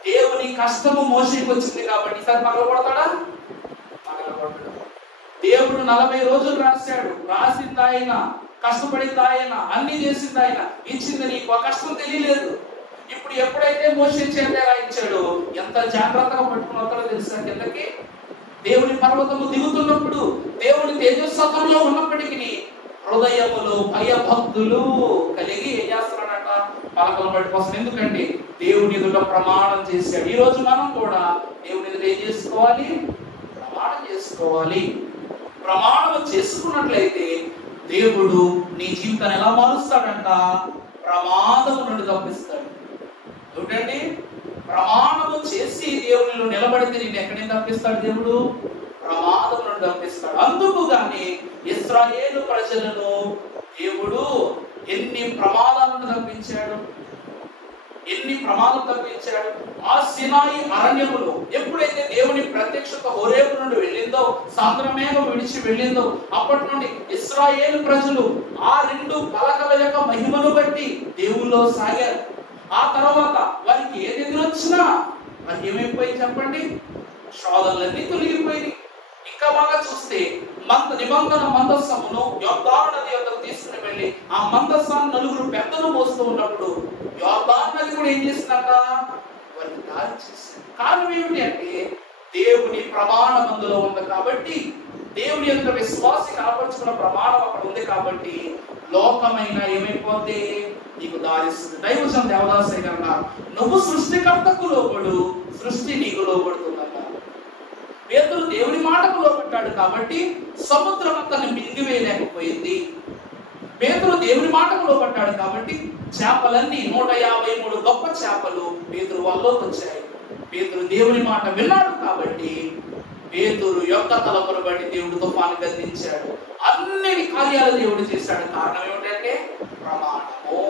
దేవుని కష్టము మోషేకి వచ్చింది కాబట్టి ఈసారి పగలగొడతాడా? పగలగొడతాడు. దేవుడు 40 రోజులు రాశాడు. రాసింది ఆయన, కష్టపడింది ఆయన, అన్ని చేసింది ఆయన, ఇచ్చింది నీకు. ఆ కష్టం తెలియలేదు. ఇప్పుడు ఎప్పుడైతే మోషే చేత రాయించాడో ఎంత జాగ్రత్తగా పట్టుకుని వస్తాడో తెలుసా కిందకి? దేవుని పర్వతము దిగుతున్నప్పుడు, దేవుని తేజస్సత్వంలో ఉన్నప్పటికీ హృదయములు భయభక్తులు కలిగి ఏం చేస్తున్నాడట? పలకలు పట్టుకోసం. ఎందుకంటే దేవుని ఎదుట ప్రమాణం చేశాడు. ఈ రోజు మనం కూడా దేవుని ఎదుట ఏం చేసుకోవాలి? ప్రమాణం చేసుకోవాలి. ప్రమాణం చేసుకున్నట్లయితే దేవుడు నీ జీవితాన్ని ఎలా మారుస్తాడంట? ప్రమాదము నుండి తప్పిస్తాడు. చూడండి, ప్రమాణము చేసి దేవునిలో నిలబడితే నేను ఎక్కడిని తప్పిస్తాడు? దేవుడు ప్రమాదం నుండి తప్పిస్తాడు. అందుకు గాని ఇశ్రాయేలు ప్రజలను దేవుడు ఎన్ని ప్రమాదాలను తప్పించాడు, ఎన్ని ప్రమాదం తప్పించాడు. ఆ సినాయి అరణ్యములో ఎప్పుడైతే దేవుని ప్రత్యక్షత హోరేబు నుండి వెళ్ళిందో, సాంద్రమేఘం విడిచి వెళ్ళిందో, అప్పటి నుండి ఇశ్రాయేలు ప్రజలు ఆ 2 పలకల యొక్క మహిమను బట్టి దేవుల్లో సాగారు. ఆ తర్వాత వారికి ఏది ఎదురొచ్చినా వారికి ఏమైపోయి చెప్పండి? శోధనలన్నీ తొలగిపోయి. ఇంకా బాగా చూస్తే నిబంధన మందస్సమును యోర్దాను నది వద్దకు తీసుకుని వెళ్ళి ఆ మందస్సాన్ని 4 పెద్దలు మోస్తూ ఉన్నప్పుడు యోర్దాను నది కూడా ఏం చేసిందట? వారికి దారి చేసింది. కారణం ఏమిటి అంటే దేవుని ప్రమాణం అందులో ఉంది కాబట్టి, దేవుని యొక్క విశ్వాసి కనపరుచుకున్న ప్రమాణం అక్కడ ఉంది కాబట్టి లోకమైన ఏమైపోతే నీకు దారిస్తుంది. దైవజం దేవదాసయ్య గారు అన్నారు, నువ్వు సృష్టికర్తకు లోబడు, సృష్టి నీకు లోబడుతుందన్నారు. పేతురు దేవుని మాటకు లోబడ్డాడు కాబట్టి సముద్రం అతన్ని మింగివేయలేకపోయింది. పేతురు దేవుని మాటకు లోబడ్డాడు కాబట్టి చేపలన్నీ 153 గొప్ప చేపలు పేతురు వల్లోకి వచ్చాయి. పేతురు దేవుని మాట విన్నాడు కాబట్టి పేతురు యొక్క తలపును బట్టి దేవుడు తుఫాను గద్దించాడు. అన్ని కార్యాలు దేవుడు చేశాడు. కారణం ఏమిటంటే ప్రమాణము.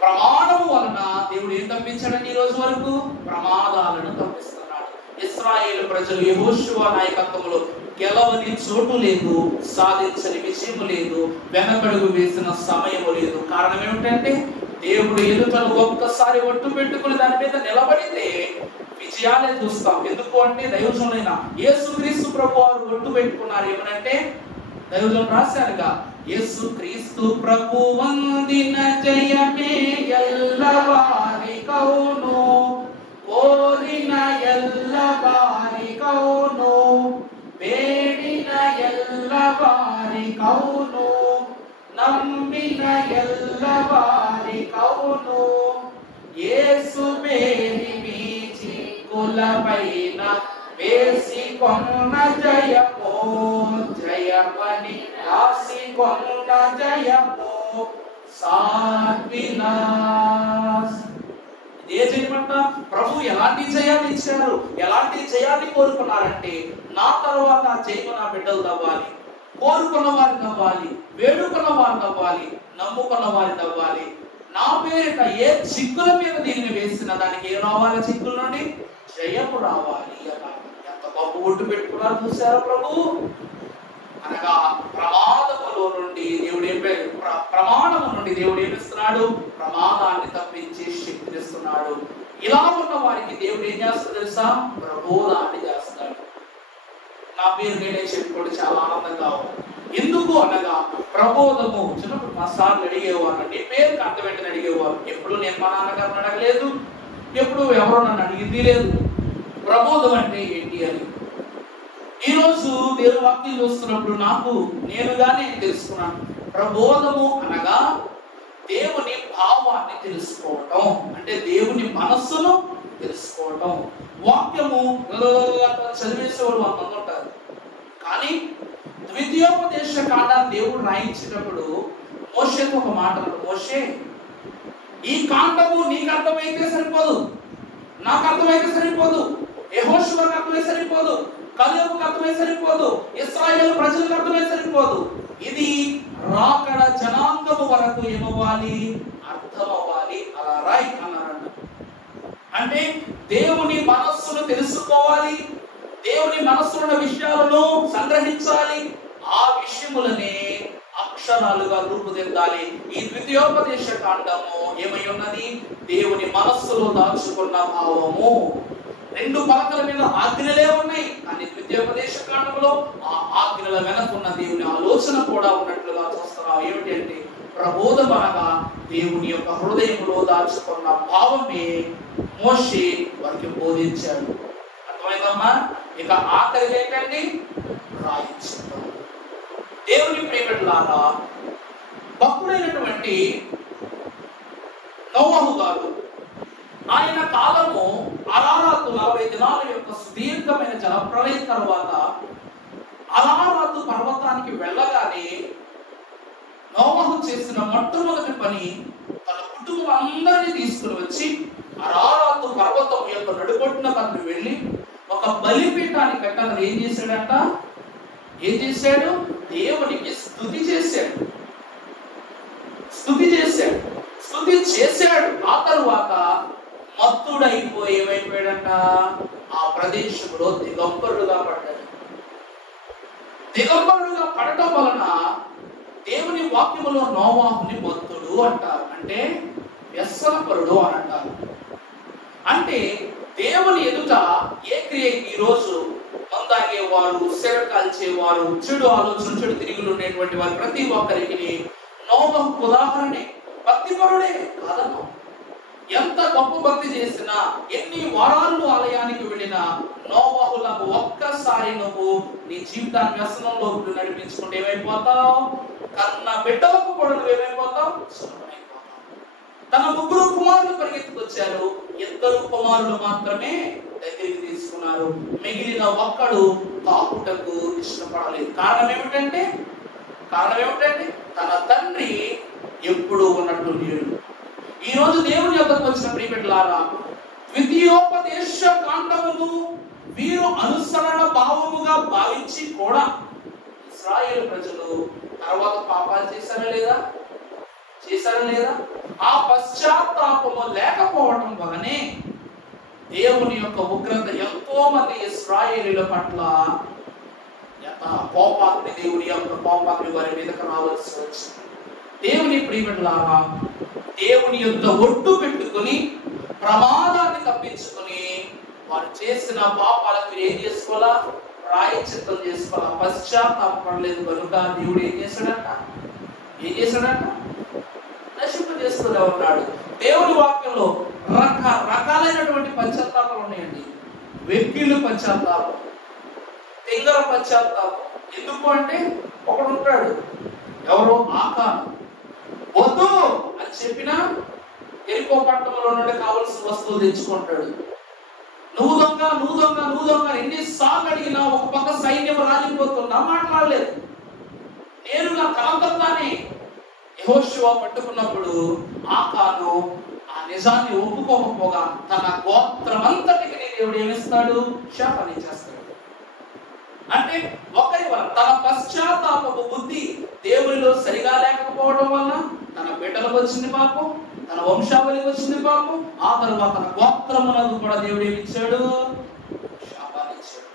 ప్రమాణము వలన దేవుడు ఏం తప్పించాడండి? ఈ రోజు వరకు ప్రమాదాలను తప్పిస్తున్నాడు. ఇశ్రాయేలు ప్రజలు యెహోషువ నాయకత్వంలో గెలవని చోటు లేదు, సాధించని విజయము లేదు, వెనకడుగు వేసిన సమయము లేదు. కారణం ఏమిటంటే దేవుడు ఎదుటను ఒక్కసారి ఒట్టు పెట్టుకుని దాని మీద నిలబడితే విజయాలే చూస్తాం. ఎందుకు అంటే దైవజనులైన యేసుక్రీస్తు ప్రభు వారు ఒట్టు పెట్టుకున్నారు. ఏమనంటే దైవజనులు రాశారుగా, యేసుక్రీస్తు ప్రభు వందిన జయమే ఎల్లవారి కౌను, కోరిన ఎల్లవారి కౌను, వేడిన ఎల్లవారి కౌను, నమ్మిన ఎల్లవారి కౌను, యేసు మేరి మీచి కులపైన వేసి కొన్న జయమో జయమని రాసి కొన్న జయమో సాత్వినాస్. ఏ జయమంట? ప్రభు ఎలాంటి జయాన్ని ఇచ్చారు, ఎలాంటి జయాన్ని కోరుకున్నారంటే నా తర్వాత జయము నా బిడ్డలు తవ్వాలి, కోరుకున్న వారిని తవ్వాలి, వేడుకున్న వారిని తవ్వాలి, నమ్ముకున్న వారిని తవ్వాలి. నా పేరిట ఏ చిక్కుల మీద దీన్ని వేసిన దానికి ఏం రావాలి? చిక్కుల నుండి జయము రావాలి. ఎంత గొప్ప ఒట్టు పెట్టుకున్నారు చూసారా ప్రభు. అనగా ప్రమాదములో నుండి దేవుడు ప్రమాణము నుండి దేవుడు ఏమిస్తున్నాడు? ప్రమాదాన్ని తప్పించి శక్తినిస్తున్నాడు. ఇలా ఉన్న వారికి దేవుడు ఏం చేస్తాడు తెలుసా? ప్రబోధాన్ని చేస్తాడు. నా పేరు నేనే చెప్పుకోవడం చాలా ఆనందంగా ఉంది. ఎందుకు అనగా ప్రబోధము. చిన్నప్పుడు మా సార్లు అడిగేవారు, నీ పేరుకి అర్థం ఏంటని అడిగేవారు. ఎప్పుడు నేను మా నాన్నగారిని అడగలేదు, ఎప్పుడు ఎవరో నన్ను అడిగింది లేదు. ప్రబోధం అంటే ఏంటి అని ఈరోజు దేవుని వాక్యం చూస్తున్నప్పుడు నేనుగానే తెలుసుకున్నాను. ప్రబోధము అనగా దేవుని భావాన్ని తెలుసుకోవటం, అంటే దేవుని మనస్సును తెలుసుకోవటం. వాక్యము చదివేసేవాడు అంతంగా ఉంటారు, కానీ ద్వితీయోపదేశ కాండాన్ని దేవుడు రాయించినప్పుడు మోషేతో ఒక మాట అన్నాడు, మోషే ఈ కాండము నీకు అర్థమైతే సరిపోదు, నాకు అర్థమైతే సరిపోదు, యెహోషువకు అర్థమై సరిపోదు, కలేబుకు అర్థమై సరిపోదు, ఇశ్రాయేలు ప్రజలకు అర్థమై సరిపోదు. ఇది రాకడ జనాంగము వరకు ఏమవ్వాలి, అర్థం అవ్వాలి. అలా రాయి అన్నారంట. అంటే దేవుని మనస్సును తెలుసుకోవాలి, దేవుని మనస్సున్న విషయాలను సంగ్రహించాలి, ఆ విషయములనే అక్షరాలుగా రూపుదిద్దాలి. ఈ ద్వితీయోపదేశ కాండము ఏమై ఉన్నది, దేవుని మనస్సులో దాచుకున్న భావము. రెండు పలకల మీద ఆజ్ఞలే ఉన్నాయి, కానీ ద్వితీయోపదేశ కాండములో ఆ ఆజ్ఞల వెనకున్న దేవుని ఆలోచన కూడా ఉన్నట్లుగా చూస్తున్నాం. ఏమిటి అంటే ప్రబోధం అనగా దేవుని యొక్క హృదయంలో దాచుకున్న భావమే మోషే వారికి బోధించాడు. అర్థమైందమ్మా? ఇక ఆఖరి ఏంటండి, రాయించడం. దేవుని ప్రేమికులారా, భక్తుడైనటువంటి నోవహు గారు, ఆయన కాలము అరారాతు 40 దినాల యొక్క సుదీర్ఘమైన జలప్రలయం తర్వాత అరారాతు పర్వతానికి వెళ్ళగానే నోవహు చేసిన మొట్టమొదటి పని తన కుటుంబం అందరినీ తీసుకుని వచ్చి అరారాతు పర్వతం యొక్క నడుబొట్టున తను వెళ్ళి ఒక బలిపీఠాన్ని కట్టాలని ఏం చేశాడంట, ఏం చేశాడు, దేవునికి స్తుతి చేశాడు. స్తుతి చేశాడు. ఆ తరువాత మత్తుడైపోయి ఏమైపోయాడంట, ఆ ప్రదేశంలో దిగంబరుడుగా పడ్డాడు. దిగంబరుడుగా పడటం వలన దేవుని వాక్యములో నోవాహుని మత్తుడు అంటారు, అంటే వ్యసనపరుడు అని అంటారు. అంటే దేవుని ఎదుట ఏ క్రియ, ఈ రోజు మందాగేవారు, సెర కాల్చేవారు, చెడు ఆలోచన, చెడు తిరుగులు ఉండేటువంటి వారు ప్రతి ఒక్కరికి నోవహు ఉదాహరణే. భక్తిపరుడే కాదమ్మా. ఎంత గొప్ప భక్తి చేసినా, ఎన్ని వారాలు ఆలయానికి వెళ్ళినా, నోవహులకు ఒక్కసారి నువ్వు నీ జీవితాన్ని వ్యసనంలో నడిపించుకుంటే ఏమైపోతావు, కన్న బిడ్డలకు కూడా నువ్వు ఏమైపోతావు, తన 3 కుమారులు పరిగెత్తుకొచ్చారు, 2 కుమారులు మాత్రమే దగ్గరికి తీసుకున్నారు. మిగిలిన ఒక్కడు తాకుటకు ఇష్టపడలేదు. కారణం ఏమిటంటే తన తండ్రి ఎప్పుడు ఉన్నట్టు లేడు. ఈ రోజు దేవుని యొద్దకు వచ్చిన ప్రియబిడ్డలారా, ద్వితీయోపదేశ కాండమును వీరు అనుసరణ భావముగా భావించి కూడా ఇశ్రాయేలు ప్రజలు తర్వాత పాపాలు చేశారా లేదా? ఆ పశ్చాత్తాపము లేకపోవటం వలనే దేవుని యొక్క ఉగ్రత ఎంతో మంది ఇశ్రాయేలీల పట్ల కోపాగ్ని, దేవుని యొక్క కోపాగ్ని వారి మీదకు రావాల్సి వచ్చింది. దేవుని ప్రియబిడ్డలారా, దేవుని యొక్క ఒట్టు పెట్టుకుని ప్రమాదాన్ని తప్పించుకుని వారు చేసిన పాపాలకు ఏం చేసుకోవాలా, ప్రాయశ్చిత్తం చేసుకోవాలా. పశ్చాత్తాపడలేదు కనుక దేవుడు ఏం చేశాడంట, నశింపజేస్తూనే ఉన్నాడు. దేవుని వాక్యంలో రకరకాలైనటువంటి పశ్చాత్తాపాలు ఉన్నాయండి. వెక్కిళ్ళు పశ్చాత్తాపం, తెంగర పశ్చాత్తాపం. ఎందుకు అంటే ఒకడు ఉంటాడు, ఎవరో ఆకాను, వద్దు అని చెప్పినా ఎరుకో పట్టణంలో నుండి కావలసిన వస్తువులు తెచ్చుకుంటాడు. నువ్వు దొంగ ఎన్నిసార్లు అడిగినా ఒక పక్క సైన్యం రాలిపోతున్నా మాట్లాడలేదు. నేరుగా తనంతటానే యెహోషువ పట్టుకున్నప్పుడు ఆకాను ఆ నిజాన్ని ఒప్పుకోకపోగా తన గోత్రమంతటికి దేవుడు ఏమిస్తాడు, శాపాన్ని చేస్తాడు. అంటే ఒకరి వల్ల తన పశ్చాత్తాపపు బుద్ధి దేవునిలో సరిగా లేకపోవడం వల్ల తన బిడ్డలకు వచ్చింది పాపం, తన వంశావళికి వచ్చింది పాపం. ఆ తర్వాత తన గోత్రమునకు కూడా దేవుడు ఏమిచ్చాడు, శాపాన్ని ఇచ్చాడు.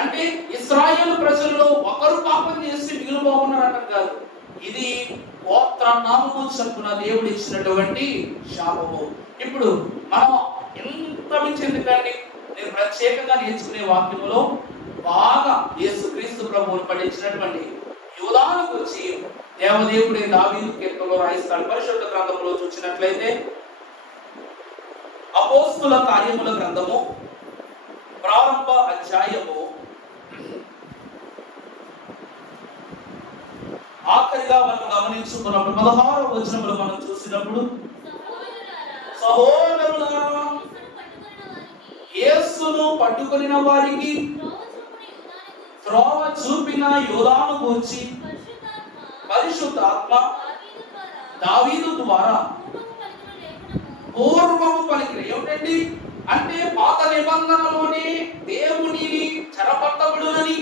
అంటే ఇశ్రాయేలు ప్రజల్లో ఒకరు పాపం చేసి మిగిలిపోకున్నారట కాదు, ఇది గోత్ర నామము చొప్పున దేవుడు ఇచ్చినటువంటి శాపము. ఇప్పుడు మనం ఎంత మించి ఎందుకండి, నేను ప్రత్యేకంగా నేర్చుకునే వాక్యములో బాగా యేసుక్రీస్తు ప్రభువును పఠించినటువంటి యోధాను గురించి దేవదేవుడే దావీదు కీర్తనలో రాయిస్తాడు. పరిశుద్ధ గ్రంథంలో చూసినట్లయితే అపోస్తుల కార్యముల గ్రంథము ప్రారంభ అధ్యాయము ఆఖరిగా మనం గమనించుకున్నప్పుడు 16వ వచనములో మనం చూసినప్పుడు, సహోదరులారా యేసును పట్టుకొనిన వారికి త్రోవ చూపిన యోధాను గూర్చి పరిశుద్ధాత్మ దావీదు ద్వారా పూర్వము పలికిన ఏమిటండి అంటే పాత నిబంధనలోనే దేవునిని చెరపట్టబడునని,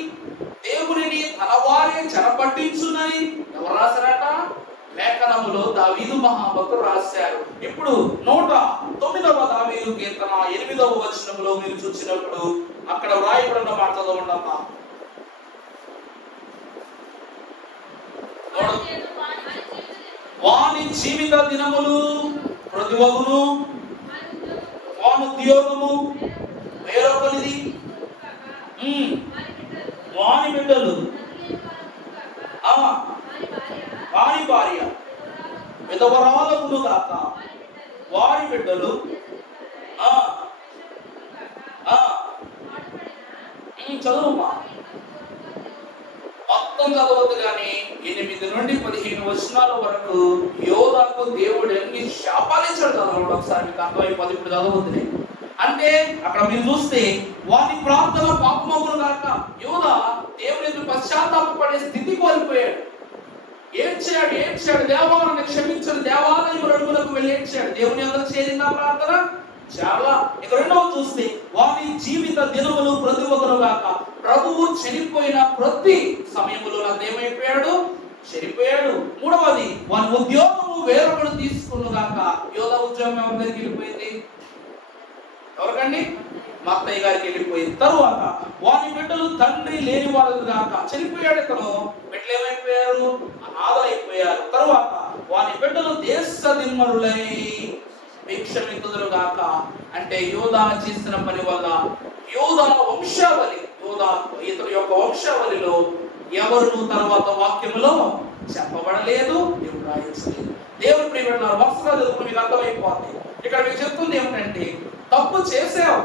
దేవునిని తన వారే చెరపట్టించునని ఎవరు రాశారట? లేఖనములో దావీదు మహాభక్తుడు రాశారు. ఇప్పుడు 109వ దావీదు కీర్తన 8వ వచనములో మీరు చూసినప్పుడు అక్కడ వ్రాయబడిన మాట చదవండమ్మా. వాని జీవిత దినములు ప్రతివగును, వాని ఉద్యోగము వేరొకనిది, వాని బిడ్డలు వాని భార్య విధవరాలగును గాక, వారి బిడ్డలు చదువుమా మొత్తం చదవద్దు కానీ 8 నుండి 15 వచనాల వరకు యోధాకు దేవుడు ఎన్ని శాపాలించాడు చదవండి ఒకసారి, మీకు అర్థమైపోతుంది. ఇప్పుడు చదవద్దులే అంటే అక్కడ మీరు చూస్తే వారి ప్రార్థన పాపమగును గాక. యోధా దేవుని ఎదురు పశ్చాత్తాపపడే స్థితి కోల్పోయాడు. ఏడ్చాడు దేవా నన్ను క్షమించడు, దేవాలయం అడుగులకు వెళ్ళి ఏడ్చాడు. దేవుని ఎదురు చేరిందా ప్రార్థన? చాలా. ఇక రెండవ చూస్తే వారి జీవిత దినములు ప్రతి ఒక్కరు గాక. ప్రభువు చనిపోయిన ప్రతి సమయంలో నాకు ఏమైపోయాడు? చనిపోయాడు. మూడవది వారి ఉద్యోగము వేరొకడు తీసుకున్న గాక. యోధ ఉద్యోగం ఎవరి దగ్గరికి వెళ్ళిపోయింది? ఎవరికండి? మా అత్తయ్య గారికి వెళ్ళిపోయింది. తరువాత వారి బిడ్డలు తండ్రి లేని వాళ్ళు గాక. చనిపోయాడు. ఇతను బిడ్డలు ఏమైపోయారు? అనాథలైపోయారు. తరువాత వారి బిడ్డలు దేశ దిమ్మరులై భిక్షమితులు గాక. అంటే యోధా చేసిన పని వల్ల యోధా వంశావళి, ఇతని యొక్క వంశావళిలో ఎవరు తర్వాత వాక్యములో చెప్పబడలేదు, దేవుడు రాయించలేదు. దేవుడు ప్రియమైన వరుసగా చదువుకుని మీకు అర్థమైపోతుంది. ఇక్కడ మీకు చెప్తుంది ఏమిటంటే తప్పు చేసావు,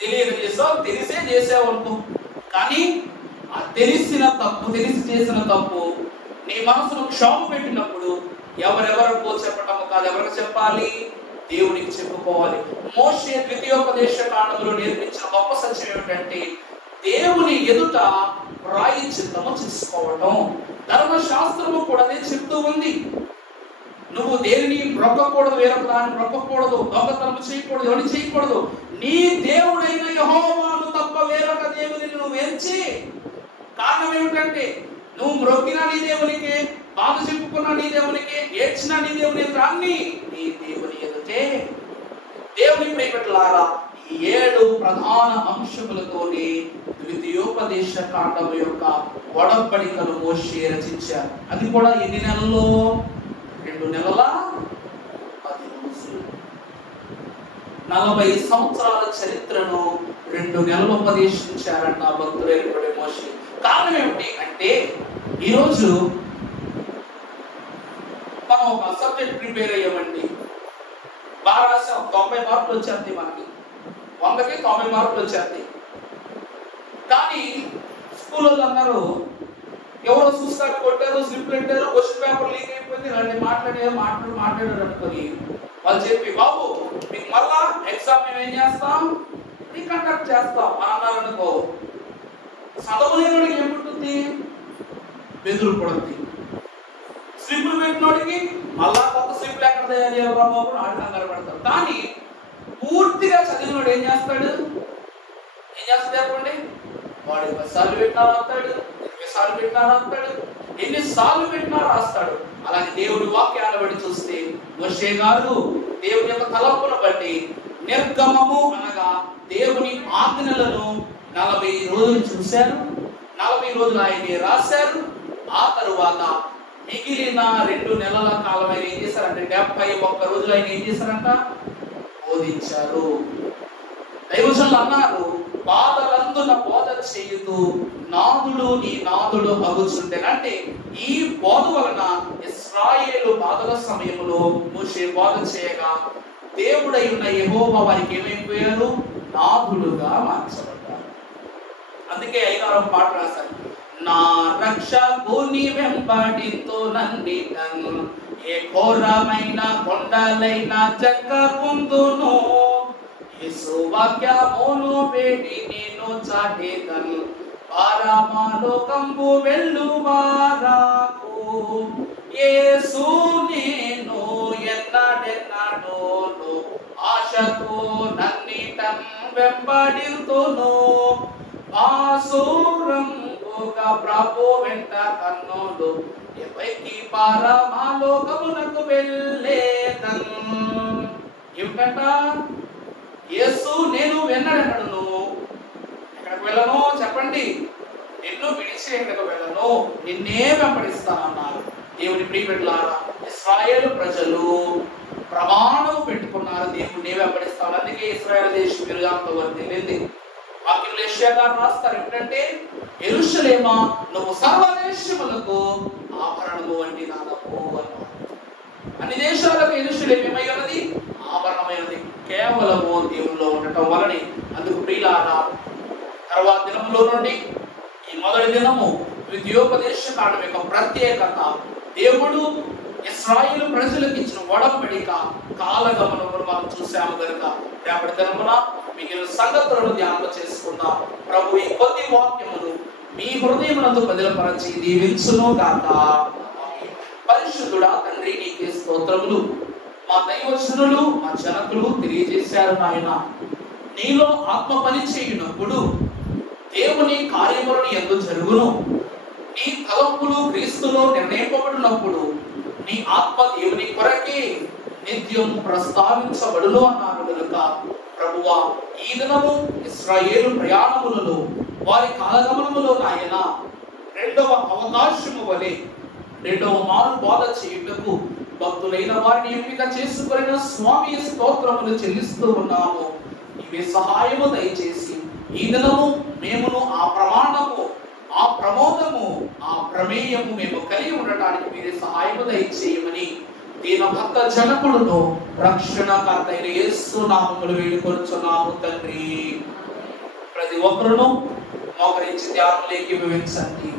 తెలియక చేసావు, తెలిసే చేసావు అనుకో. కానీ ఆ తెలిసి చేసిన తప్పు నీ మనసును క్షోభ పెట్టినప్పుడు ఎవరెవరికో చెప్పటము కాదు, ఎవరికి చెప్పాలి? దేవునికి చెప్పుకోవాలి. మోషే ద్వితీయోపదేశ కాండములో నేర్పించిన గొప్ప సత్యం ఏమిటంటే దేవుని ఎదుట ప్రాయశ్చిత్తము చేసుకోవటం. ధర్మశాస్త్రము కూడా అదే చెప్తూ ఉంది. నువ్వు దేనిని బ్రొక్కకూడదు, వేరొక దాన్ని బ్రొక్కకూడదు, దొంగతనం చేయకూడదు, ఎవరిని చేయకూడదు. నీ దేవుడైన యెహోవాను తప్ప వేరొక దేవుని నువ్వు ఎంచి. కారణం ఏమిటంటే నువ్వు మ్రొక్కినా నీ దేవునికే, బాధ చెప్పుకున్నా నీ దేవునికే, ఏడ్చినా నీ దేవుని ఎదుట, అన్ని నీ దేవుని ఎదుటే. దేవుని ప్రియబిడ్డలారా, ఈ 7 ప్రధాన అంశములతోనే ద్వితీయోపదేశ కాండము యొక్క ఒడంబడికను మోషే రచించారు. అది కూడా ఎన్ని నెలల్లో? 2 నెలల 10 రోజులు. 40 సంవత్సరాల చరిత్రను 2 నెలలు ఉపదేశించారంట భక్తుడైనటువంటి మోషే. కారణం ఏమిటి అంటే ఈరోజు మనం ఒక సబ్జెక్ట్ ప్రిపేర్ అయ్యామండి, బాగా రాసాం, 90 మార్కులు వచ్చేది మనకి, 100కి 90 మార్కులు వచ్చేది. కానీ స్కూల్లో అన్నారు ఎవరో చూస్తారు, కొట్టారు, స్లిప్ పెట్టారు, క్వశ్చన్ పేపర్ లీక్ అయిపోయింది, ఇలాంటి మాట్లాడారు అనుకొని వాళ్ళు చెప్పి బాబు మీకు మళ్ళా ఎగ్జామ్ మేము ఏం చేస్తాం, రీకండక్ట్ చేస్తాం అని అన్నారు అనుకో. చదవలేనివాడికి ఏముంటుంది? బెదురు పడుతుంది. స్లిప్లు పెట్టినోడికి మళ్ళా కొత్త స్లిప్లు ఎక్కడ తయారు చేయాలి బాబు ఆడు కంగారు పడతారు. కానీ పూర్తిగా చదివినోడు ఏం చేస్తాడు చెప్పండి? వాడు 10 సార్లు పెట్టినా రాస్తాడు, 20 సార్లు పెట్టినా రాస్తాడు, ఎన్నిసార్లు పెట్టినా రాస్తాడు. అలాగే దేవుడి వాక్యాన్ని బట్టి చూస్తే మోషే గారు దేవుని యొక్క తలంపును బట్టి నిర్గమము అనగా దేవుని ఆజ్ఞలను 40 రోజులు చూశారు. 40 రోజులు ఆయన రాశారు. ఆ తరువాత మిగిలిన 2 నెలల కాలం ఆయన ఏం చేశారంటే 71 రోజులు ఆయన ఏం చేశారంట? బోధించారు. దైవజనులు అన్నారు, బాధలందున బోధ చేయుతూ నాదుడు నీ నాదుడు అగుచుండెను. అంటే ఈ బోధ వలన ఇశ్రాయేలు బాధల సమయంలో మోషే బోధ చేయగా దేవుడై ఉన్న యెహోవా వారికి ఏమైపోయారు? నాదుడుగా మార్చబడ్డారు. అందుకే 5వ పాట రాశారు, నా రక్షకుని వెంబడితో నన్నిటను, ఏ ఘోరమైన కొండలైన చెక్క పొందును, యేసు వాక్యమును పెట్టి నేను చాటేదను, పరమలోకంబు వెళ్ళువారాకు యేసు నేను ఎన్నడెన్నడోను ఆశతో నన్నిటం వెంబడింతును ఆసూరంబుగా ప్రభు వెంట కన్నులు ఎవరికి పరమలోకమునకు వెళ్ళేదను. ఏమిటంట? యేసు నేను ఎన్నడెన్నడను ఎక్కడికి వెళ్ళను చెప్పండి. నిన్ను విడిచి ఎక్కడికి వెళ్ళను, నిన్నే వెంబడిస్తానన్నారు. దేవుని ప్రియబిడ్డలారా, ఇశ్రాయేలు ప్రజలు ప్రమాణం పెట్టుకున్నారు, దేవుడిని వెంబడిస్తాను. అందుకే ఇశ్రాయేలు దేశం విరుగాంతో వెళ్ళింది. వాక్యంలో యెషయా గారు రాస్తారు ఏంటంటే, యెరూషలేమా నువ్వు సర్వదేశములకు ఆభరణము వంటి దానము అన్నారు. అన్ని దేశాలకు యెరూషలేము ఏమై ఉన్నది? ఆభరణమైనది. కేవలము దేవుల్లో ఉండటం వలన. అందుకు ప్రియులారా, తర్వాత దినంలో నుండి ఈ మొదటి దినము ద్వితీయోపదేశ కాండం యొక్క ప్రత్యేకత, దేవుడు ఇశ్రాయేలు ప్రజలకు ఇచ్చిన ఒడంబడిక కాలగమనమును మనం చూసాము కనుక రేపటి దినమున మిగిలిన సంగతులను ధ్యానం చేసుకుందాం. ప్రభు ఈ కొద్ది వాక్యములు మీ హృదయమునందు బదిలపరచి దీవించును గాక. పరిశుద్ధుడా తండ్రి, నీకే స్తోత్రములు. మా దైవజనులు మా జనకులు తెలియజేశారు నాయన, నీలో ఆత్మ పని చేయునప్పుడు దేవుని కార్యములను ఎందు జరుగును. నీ తలంపులు క్రీస్తులో నిర్ణయింపబడినప్పుడు నీ ఆత్మ దేవుని కొరకే నిత్యం ప్రస్తావించబడును అన్నారు కనుక ప్రభువా, ఈ దినము ఇశ్రాయేలు ప్రయాణములలో వారి కాలగమనములో నాయన రెండవ అవకాశము వలె రెండవ మారు బోధ చేయుటకు భక్తులైన వారిని ఎంపిక చేసుకున్న స్వామి స్తోత్రములు చెల్లిస్తూ ఉన్నాము. ఇవి సహాయము దయచేసి ఈ దినము మేమును ఆ ప్రమాణము, ఆ ప్రమోదము, ఆ ప్రమేయము మేము కలిగి ఉండటానికి మీరే సహాయము దయచేయమని దీన భక్త జనకులను రక్షణకర్త అయిన యేసు నామములో వేడుకొనుచున్నాము తండ్రి. ప్రతి ఒక్కరును మోకరించి ధ్యానంలోకి వివరించండి.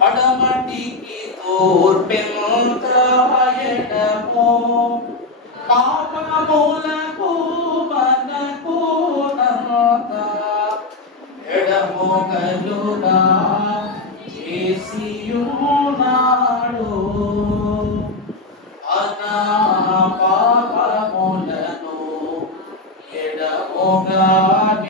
పడమటికి తూర్పెంతయడము పాపములకు మనకు నంత ఎడమొగలు